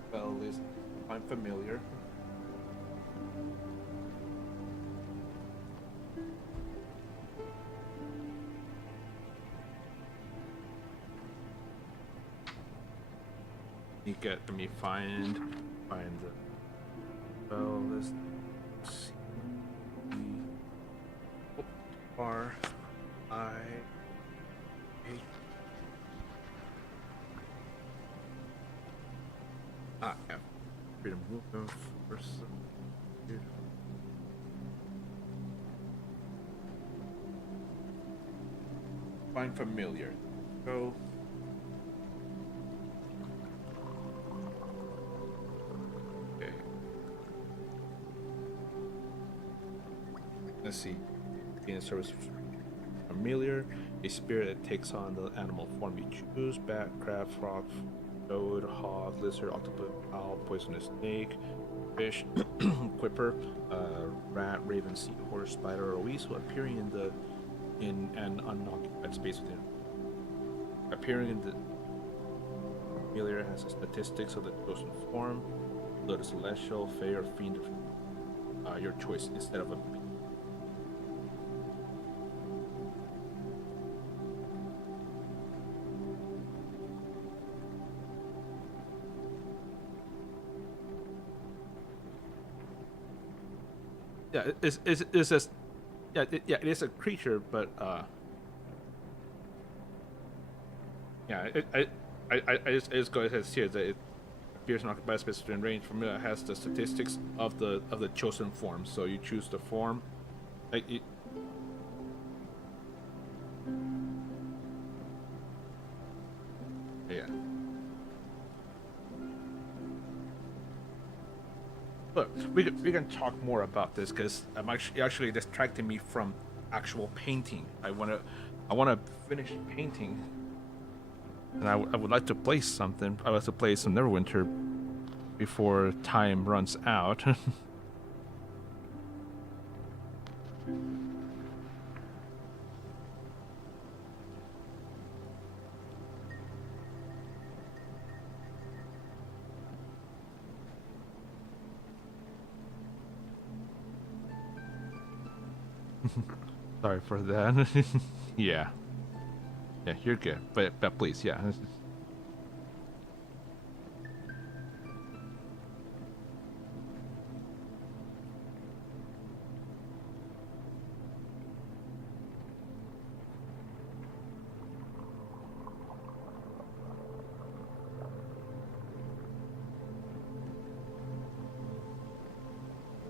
spell list. I'm familiar. Let me find the spell list. C R I A. Yeah. Freedom movement first. Find familiar. Go. Okay. Let's see. Being a service familiar, a spirit that takes on the animal form you choose: bat, crab, frog, toad, hog, lizard, octopus, owl, poisonous snake, fish, quipper, rat, raven, seahorse, spider, or weasel, appearing in an unoccupied space within. Appearing in the familiar has the statistics of the chosen form, whether it's celestial, fey, or fiend, your choice instead of a beast. Yeah, it's just yeah, it is a creature, but yeah, I just go ahead and see it, that it appears in occupied space within range. From it has the statistics of the chosen form, so you choose the form. Like it, yeah. Look, we can talk more about this because I'm actually distracting me from actual painting. I wanna finish painting, and I would like to play something. I would like to play some Neverwinter before time runs out. Sorry for that. Yeah, yeah, you're good, but please, yeah.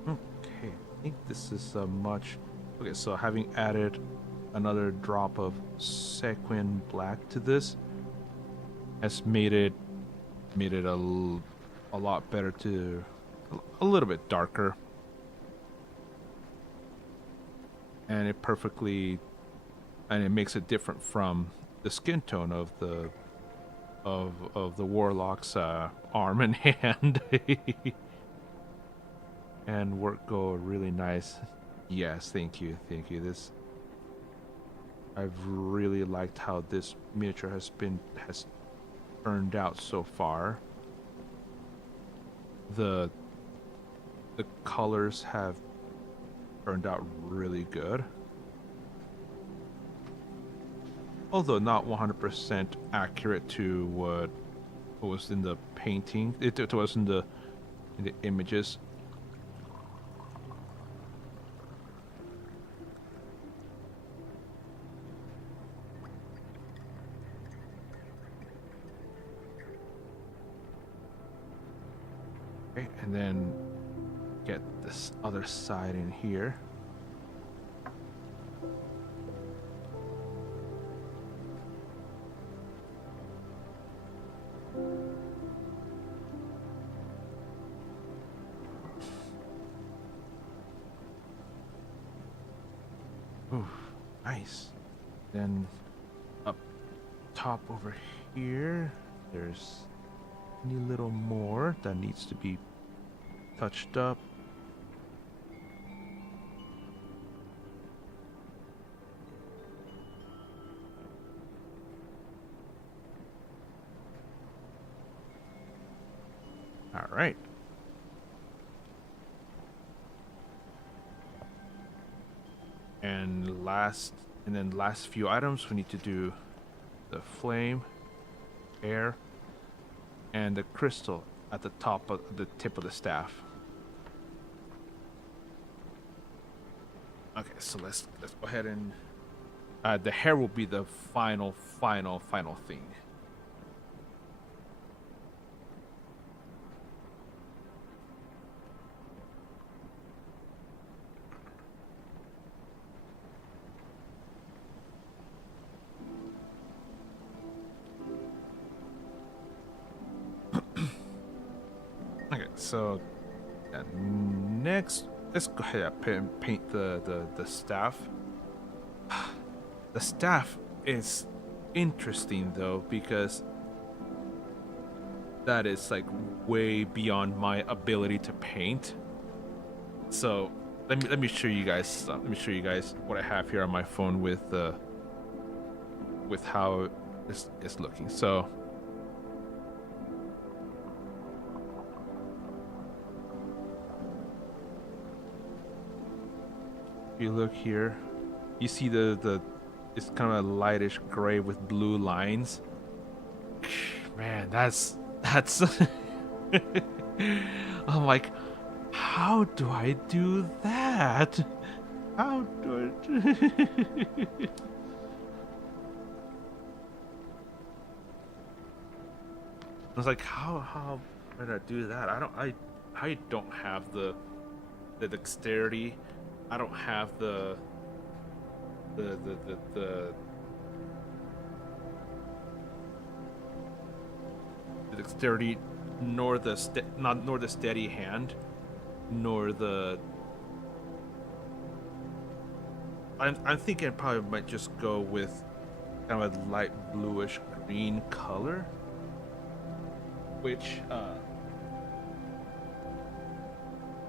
Okay, I think this is a much. Okay, so having added another drop of sequin black to this has made it a lot better to a little bit darker, and it makes it different from the skin tone of the warlock's arm and hand. And work go really nice. Yes, thank you. This I've really liked how this miniature has turned out so far. The the colors have turned out really good. Although not 100% accurate to what was in the painting. It was in the images. Okay, and then get this other side in here. Ooh, nice. Then up top over here, there's any little more that needs to be touched up. right. And then last few items, we need to do the flame, air, and the crystal at the top of the tip of the staff. Okay, so let's go ahead and the hair will be the final thing. Okay, so next, let's go ahead and paint the staff. The staff is interesting though, because that is like way beyond my ability to paint. So let me show you guys. Let me show you guys what I have here on my phone with how it's looking. So. You look here, you see it's kind of a lightish gray with blue lines. Man, that's I'm like, how do I do that? How do I I was like, how did I do that? I don't have the dexterity. I don't have the dexterity, nor the steady hand, nor the. I'm thinking I probably might just go with kind of a light bluish green color, which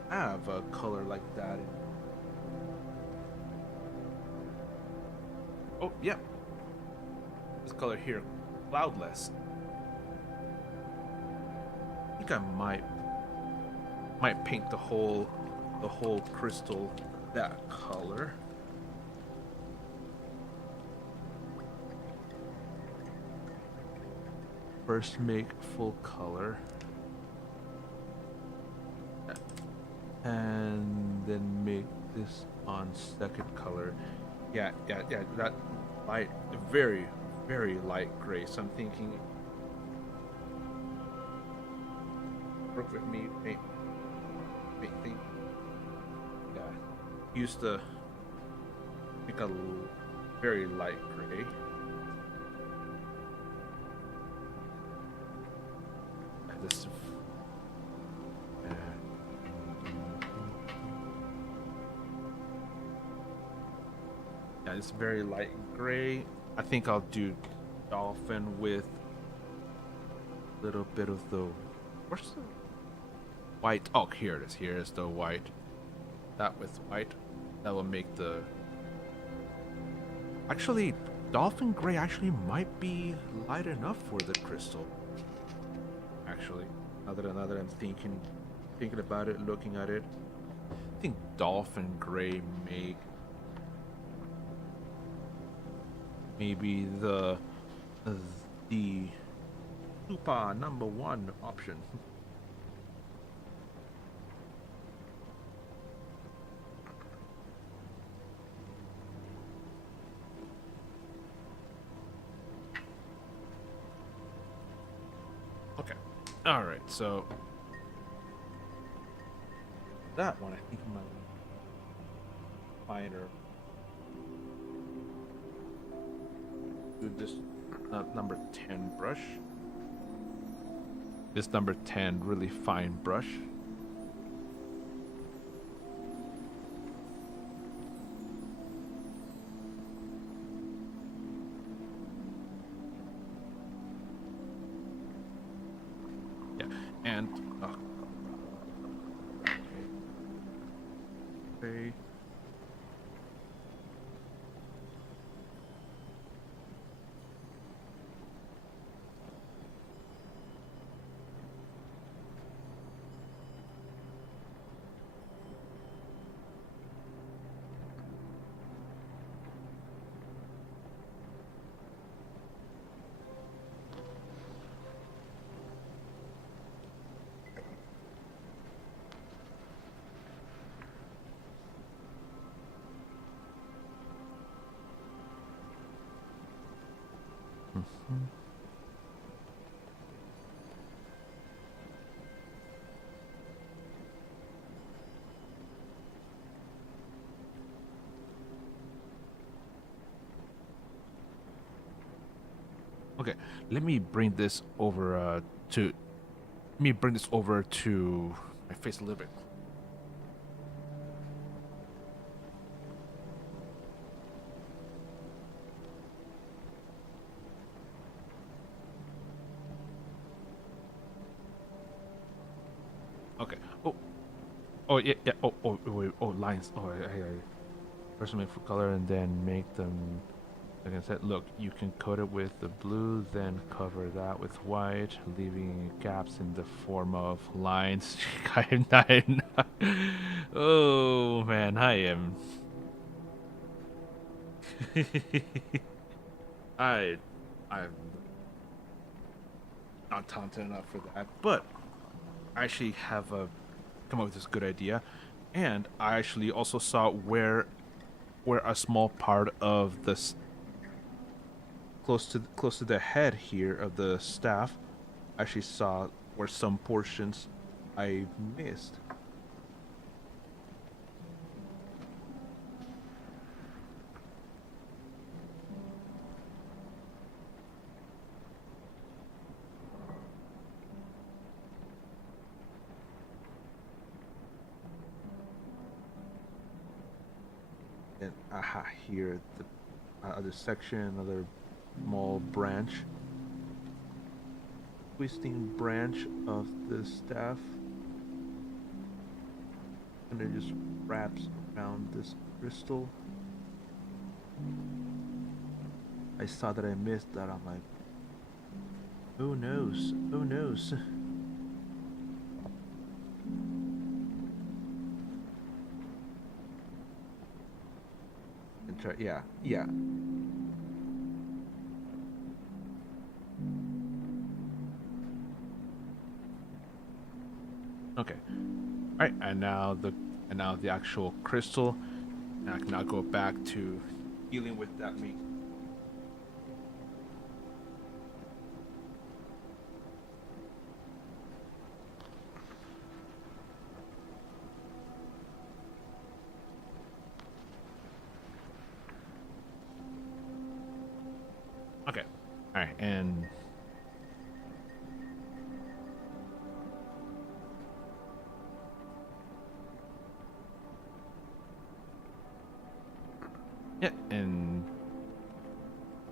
have a color like that. Oh, yeah. This color here, cloudless. I think I might paint the whole crystal that color. First make full color. And then make this on second color. Yeah, that light, very light gray. So I'm thinking, work with me, paint thing. Yeah, use the make a very light gray. And this. Yeah, it's very light gray. I think I'll do dolphin with a little bit of the. Where's the white? Oh, here it is. Here is the white. That with white. That will make the. Actually, dolphin gray actually might be light enough for the crystal. Actually, now that I'm thinking about it, looking at it, I think dolphin gray make. Maybe the super number one option. Okay. All right. So that one, I think, might finer. This number 10 brush. This number 10 really fine brush. Yeah, and okay. Okay, let me bring this over to let me bring this over to my face a little bit. Okay. Oh, yeah, yeah. Wait, lines. First make for color and then make them. Like I said, look, you can coat it with the blue, then cover that with white, leaving gaps in the form of lines. I'm not. Oh man, I am. I, I'm not talented enough for that, but I actually have come up with this good idea, and I actually also saw where a small part of this close to the head here of the staff, I actually saw where some portions I missed. And aha, here the other section, another small branch, twisting branch of the staff, and it just wraps around this crystal. I saw that I missed that. I'm like, who knows? Who knows? And try, yeah, yeah. Okay. All right, and now the actual crystal. And I can now go back to dealing with that meat. Okay. All right, and yeah, and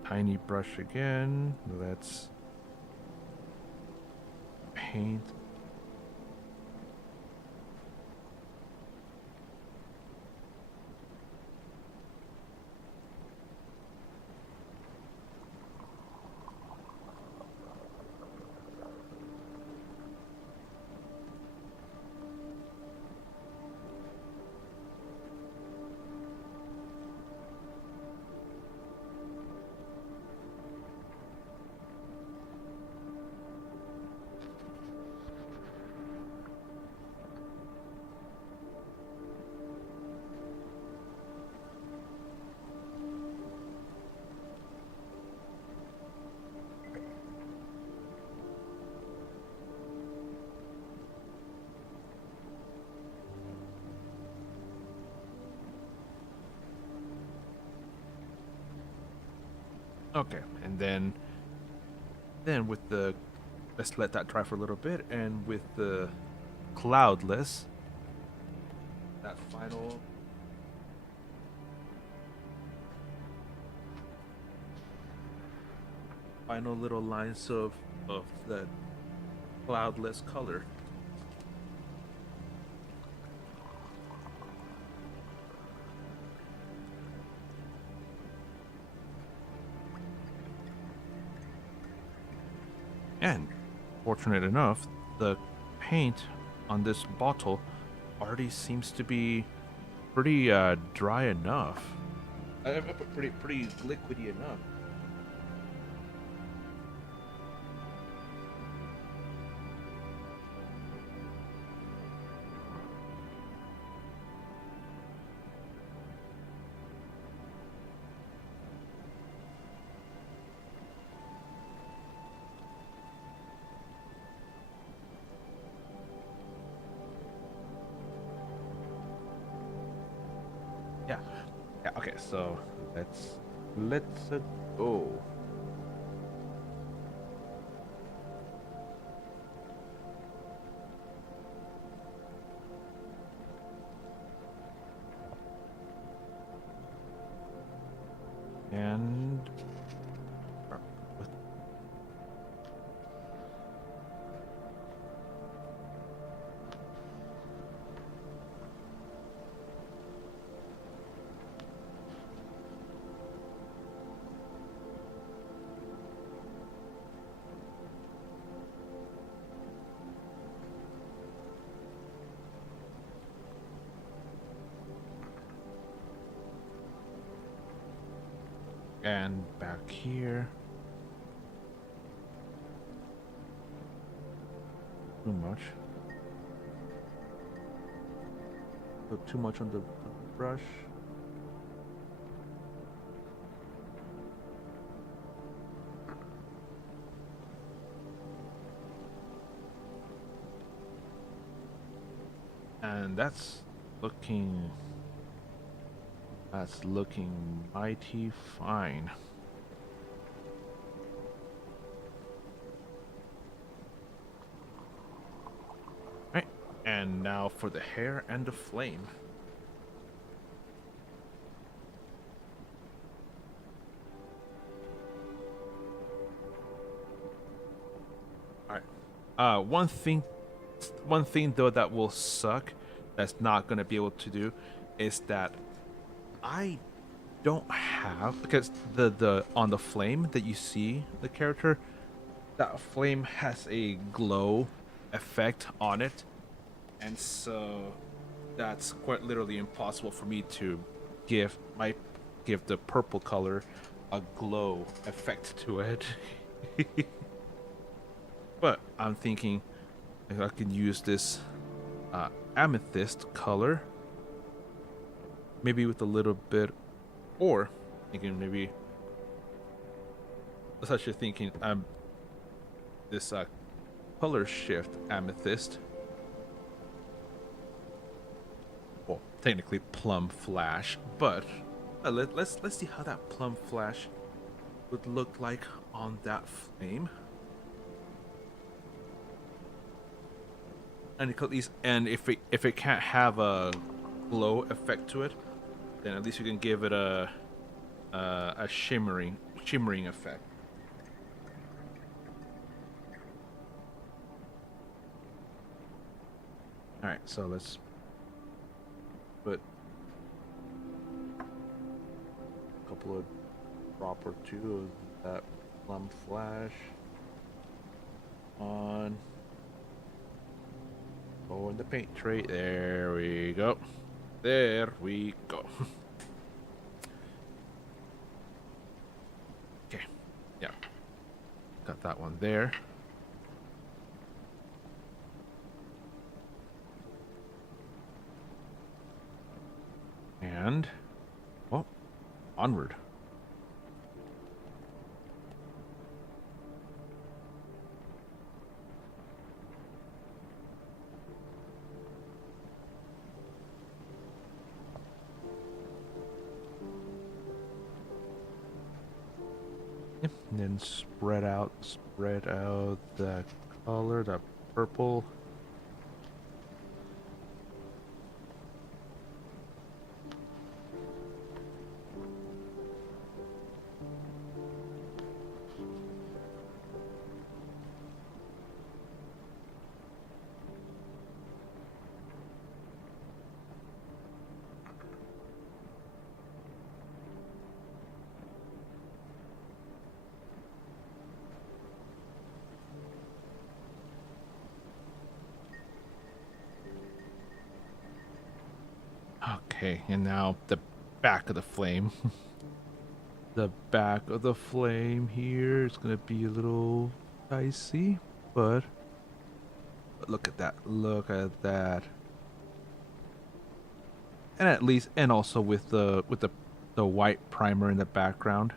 tiny brush again. Let's paint. Okay, and then with the let's let that dry for a little bit, and with the cloudless, that final little lines of that cloudless color. And fortunate enough, the paint on this bottle already seems to be pretty dry enough. Pretty liquidy enough. Okay, so let's go. And back here. Too much. Put too much on the brush. And that's looking mighty fine. Right. And now for the hair and the flame. All right. One thing though that will suck, that's not gonna be able to do, is that I don't have, because the on the flame that you see the character, that flame has a glow effect on it, and so that's quite literally impossible for me to give the purple color a glow effect to it. But I'm thinking if I can use this amethyst color, maybe with a little bit, or thinking maybe that's actually thinking this color shift amethyst, well technically plum flash, but let's see how that plum flash would look like on that flame. And at least, and if it can't have a glow effect to it, then at least you can give it a shimmering effect. All right, so let's put a couple of drop or two of that plum flash on. Oh, in the paint tray. There we go. There we go. Okay. Yeah. Got that one there. And, well, onward. Yep. And then spread out the color, the purple. Okay, and now the back of the flame. The back of the flame here is gonna be a little dicey, but look at that. Look at that. And at least, and also with the white primer in the background,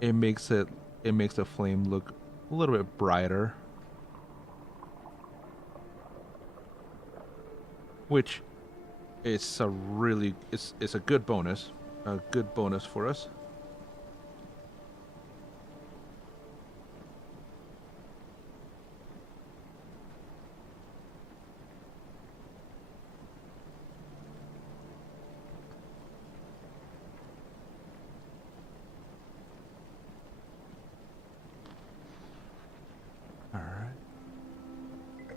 it makes the flame look a little bit brighter. Which It's a really it's a good bonus for us. All right. Okay.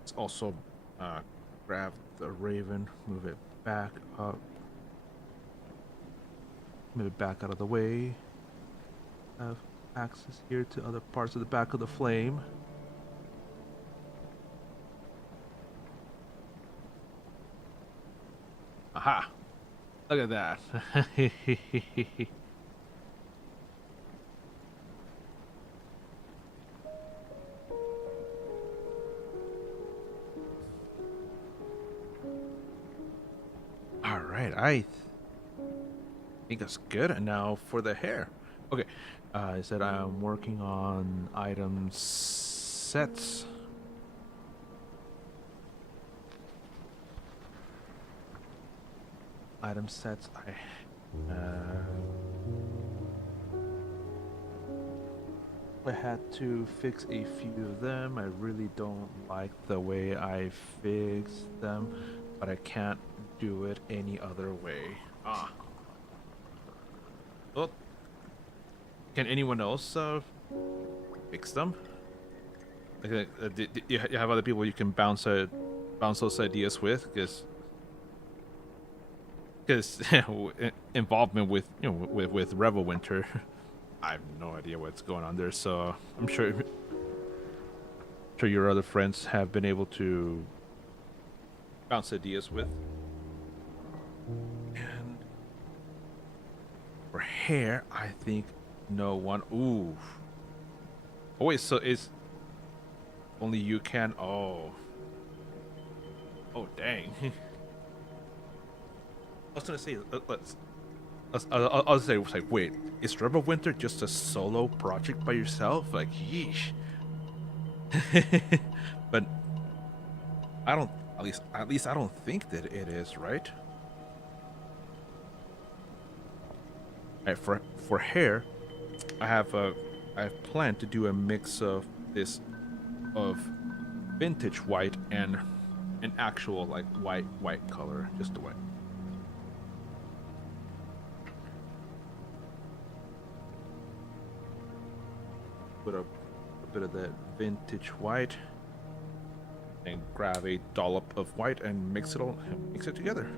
Let's also grab the raven, move it back up, move it back out of the way. Have access here to other parts of the back of the flame. Aha! Look at that. All right, I think that's good. And now for the hair. Okay, I said I'm working on item sets. Item sets. I had to fix a few of them. I really don't like the way I fixed them, but I can't do it any other way. Ah. Well, can anyone else fix them? Like, you have other people you can bounce those ideas with, because involvement with with Neverwinter. I have no idea what's going on there, so I'm sure your other friends have been able to bounce ideas with. And for hair, I think no one. Ooh. Oh wait, so is only you can? Oh. Oh dang. I was gonna say I'll say like, wait, is Neverwinter just a solo project by yourself? Like, yeesh. But I don't. At least I don't think that it is, right? Right, for hair, I have planned to do a mix of this of vintage white and an actual like white color, just the white. Put a bit of that vintage white and grab a dollop of white and mix it together.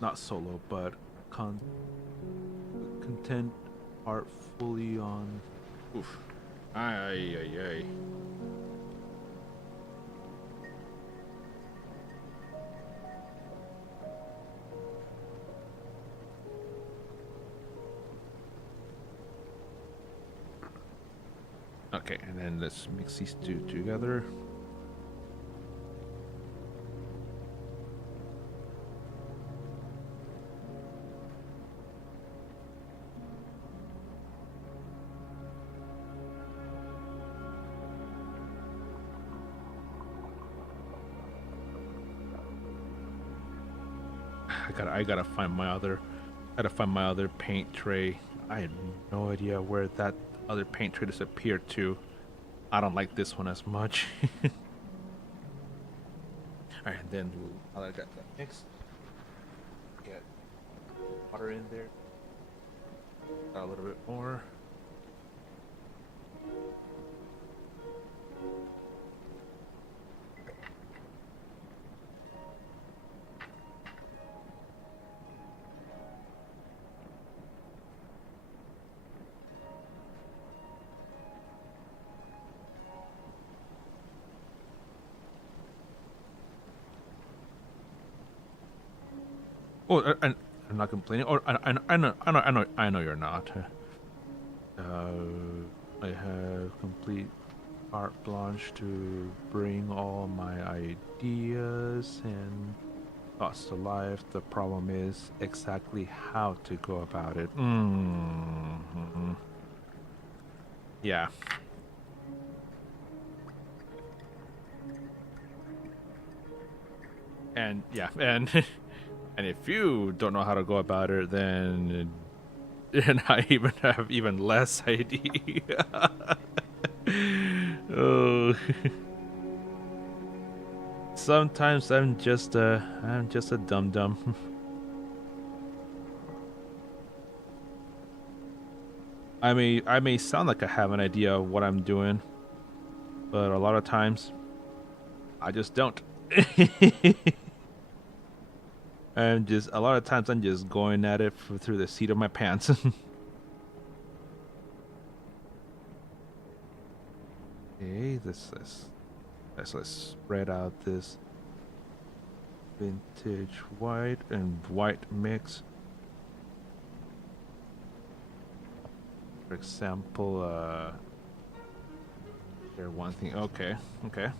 Not solo, but content art fully on. Oof. Ay ay ay. Okay, and then let's mix these two together. Gotta find my other paint tray. I had no idea where that other paint tray disappeared to. I don't like this one as much. Alright, and then I got that mixed. Get water in there. A little bit more. Oh, I'm not complaining. Or I know you're not. I have complete carte blanche to bring all my ideas and cost to life. The problem is exactly how to go about it. Yeah. And yeah, and and if you don't know how to go about it, then and I even have even less idea. Oh, sometimes I'm just a dum dum. I may sound like I have an idea of what I'm doing, but a lot of times I just don't. I'm just a lot of times I'm just going at it through the seat of my pants. Okay, let's spread out this vintage white and white mix. For example, here one thing. Okay, okay.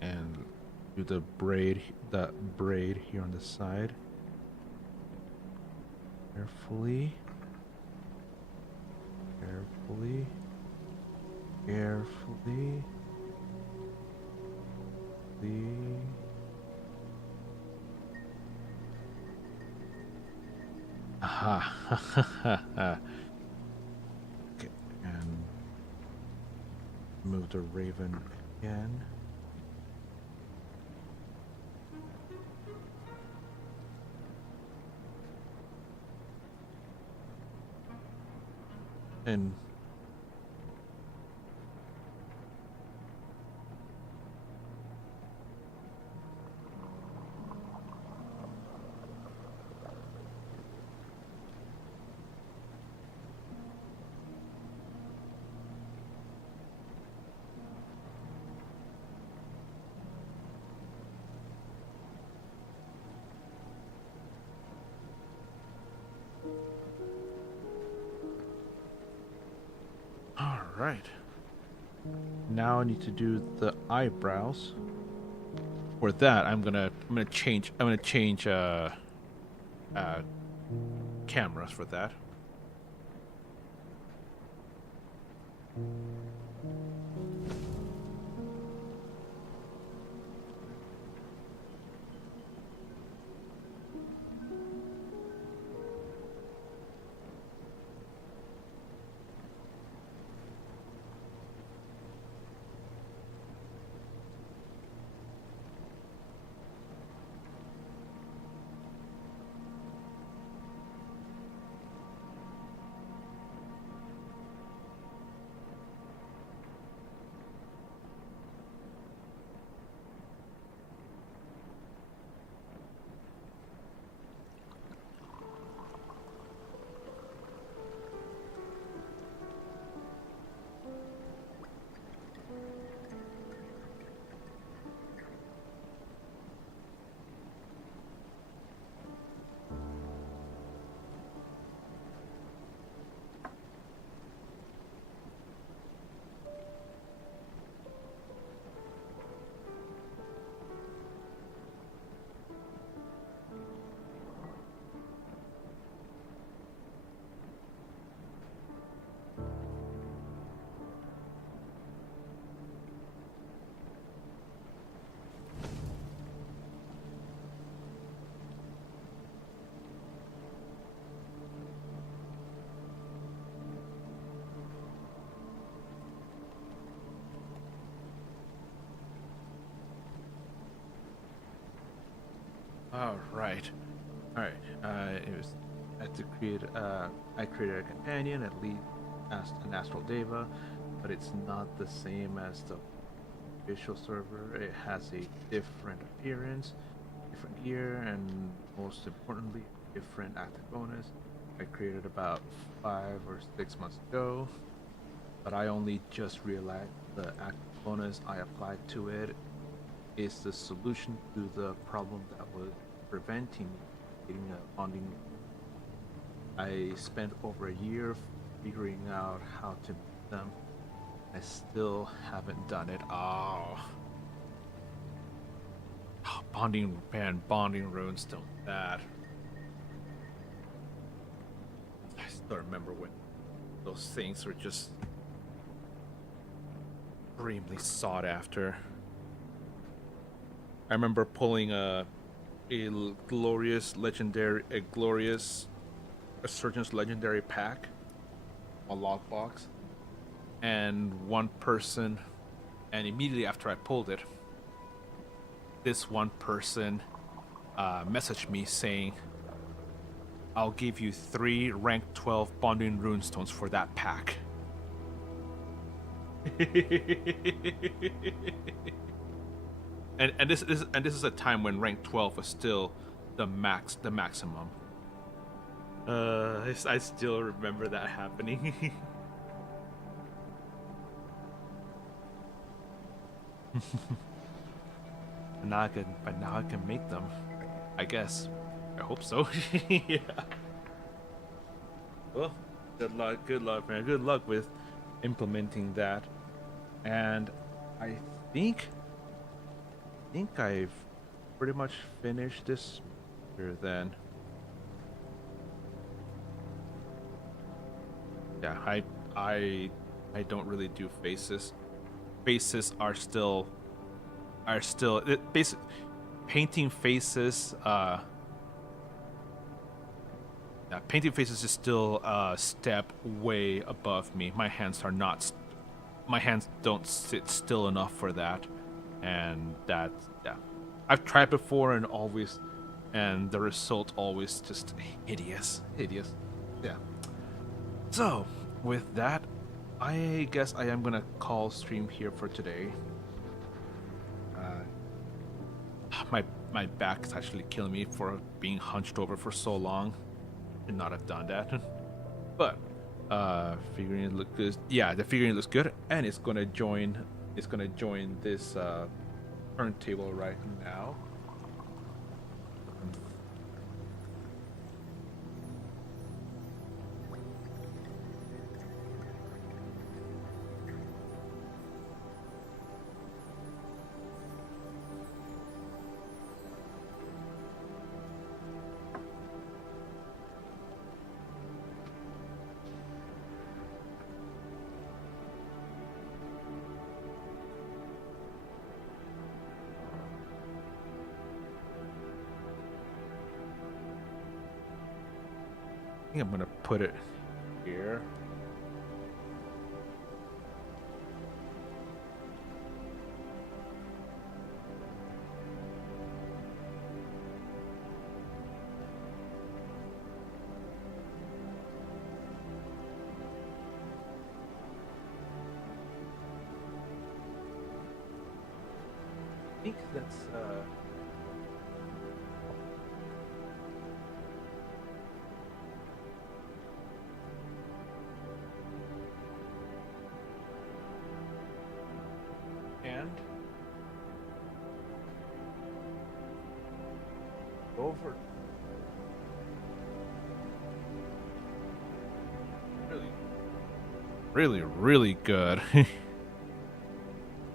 And do the braid here on the side. Carefully. Carefully. Carefully. Aha. Okay, and move the raven again. And all right. Now I need to do the eyebrows. For that, I'm gonna change uh cameras for that. All right. All right. It was I had to create. I created a companion at least as an astral deva, but it's not the same as the official server. It has a different appearance, different gear, and most importantly, different active bonus. I created about 5 or 6 months ago, but I only just realized the active bonus I applied to it is the solution to the problem that was preventing me getting a bonding. I spent over a year figuring out how to make them. I still haven't done it. Oh, bonding, man, bonding runestone. That I still remember when those things were just extremely sought after. I remember pulling a glorious Surgeon's legendary pack, a lockbox, and one person, and immediately after I pulled it, this one person messaged me saying, "I'll give you 3 rank 12 bonding runestones for that pack." and this is a time when rank 12 was still the maximum. I still remember that happening. But now I can make them. I guess. I hope so. Yeah. Well, good luck, man. Good luck with implementing that. And I think I've pretty much finished this here then. Yeah, I don't really do faces. Faces are still basic painting faces. Painting faces is still a step way above me. My hands don't sit still enough for that, and that, yeah, I've tried before and the result always just hideous. Yeah. So with that, I guess I am gonna call stream here for today. My back is actually killing me for being hunched over for so long. Should not have done that. But figuring it look good. Yeah, the figuring looks good, and it's gonna join this turntable right now. I think I'm gonna put it here. I think that's and over. Really good.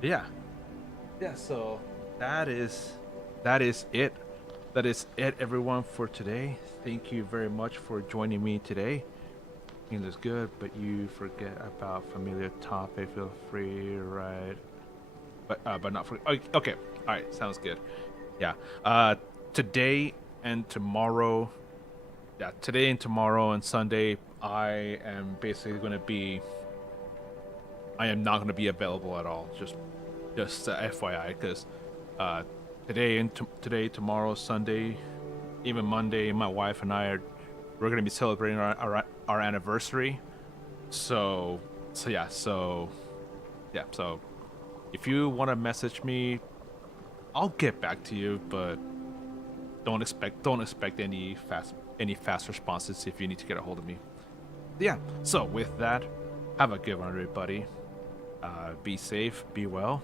Yeah. Yeah, so that is it. That is it, everyone, for today. Thank you very much for joining me today. It looks good, but you forget about familiar topic. Feel free, right? But not for. Okay, all right, sounds good. Yeah. Today and tomorrow. Yeah, today and tomorrow and Sunday, I am basically going to be. I am not going to be available at all. Just FYI, because today, tomorrow, Sunday, even Monday, my wife and we're going to be celebrating our anniversary. So if you want to message me, I'll get back to you, but don't expect any fast responses if you need to get a hold of me. Yeah. So with that, have a good one, everybody. Be safe, be well,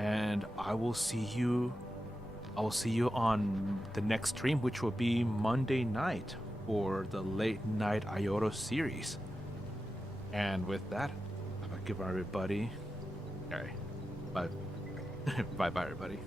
and I will see you on the next stream, which will be Monday night for the Late Night Iota series. And with that, I'll give everybody. All right, bye, bye, bye, everybody.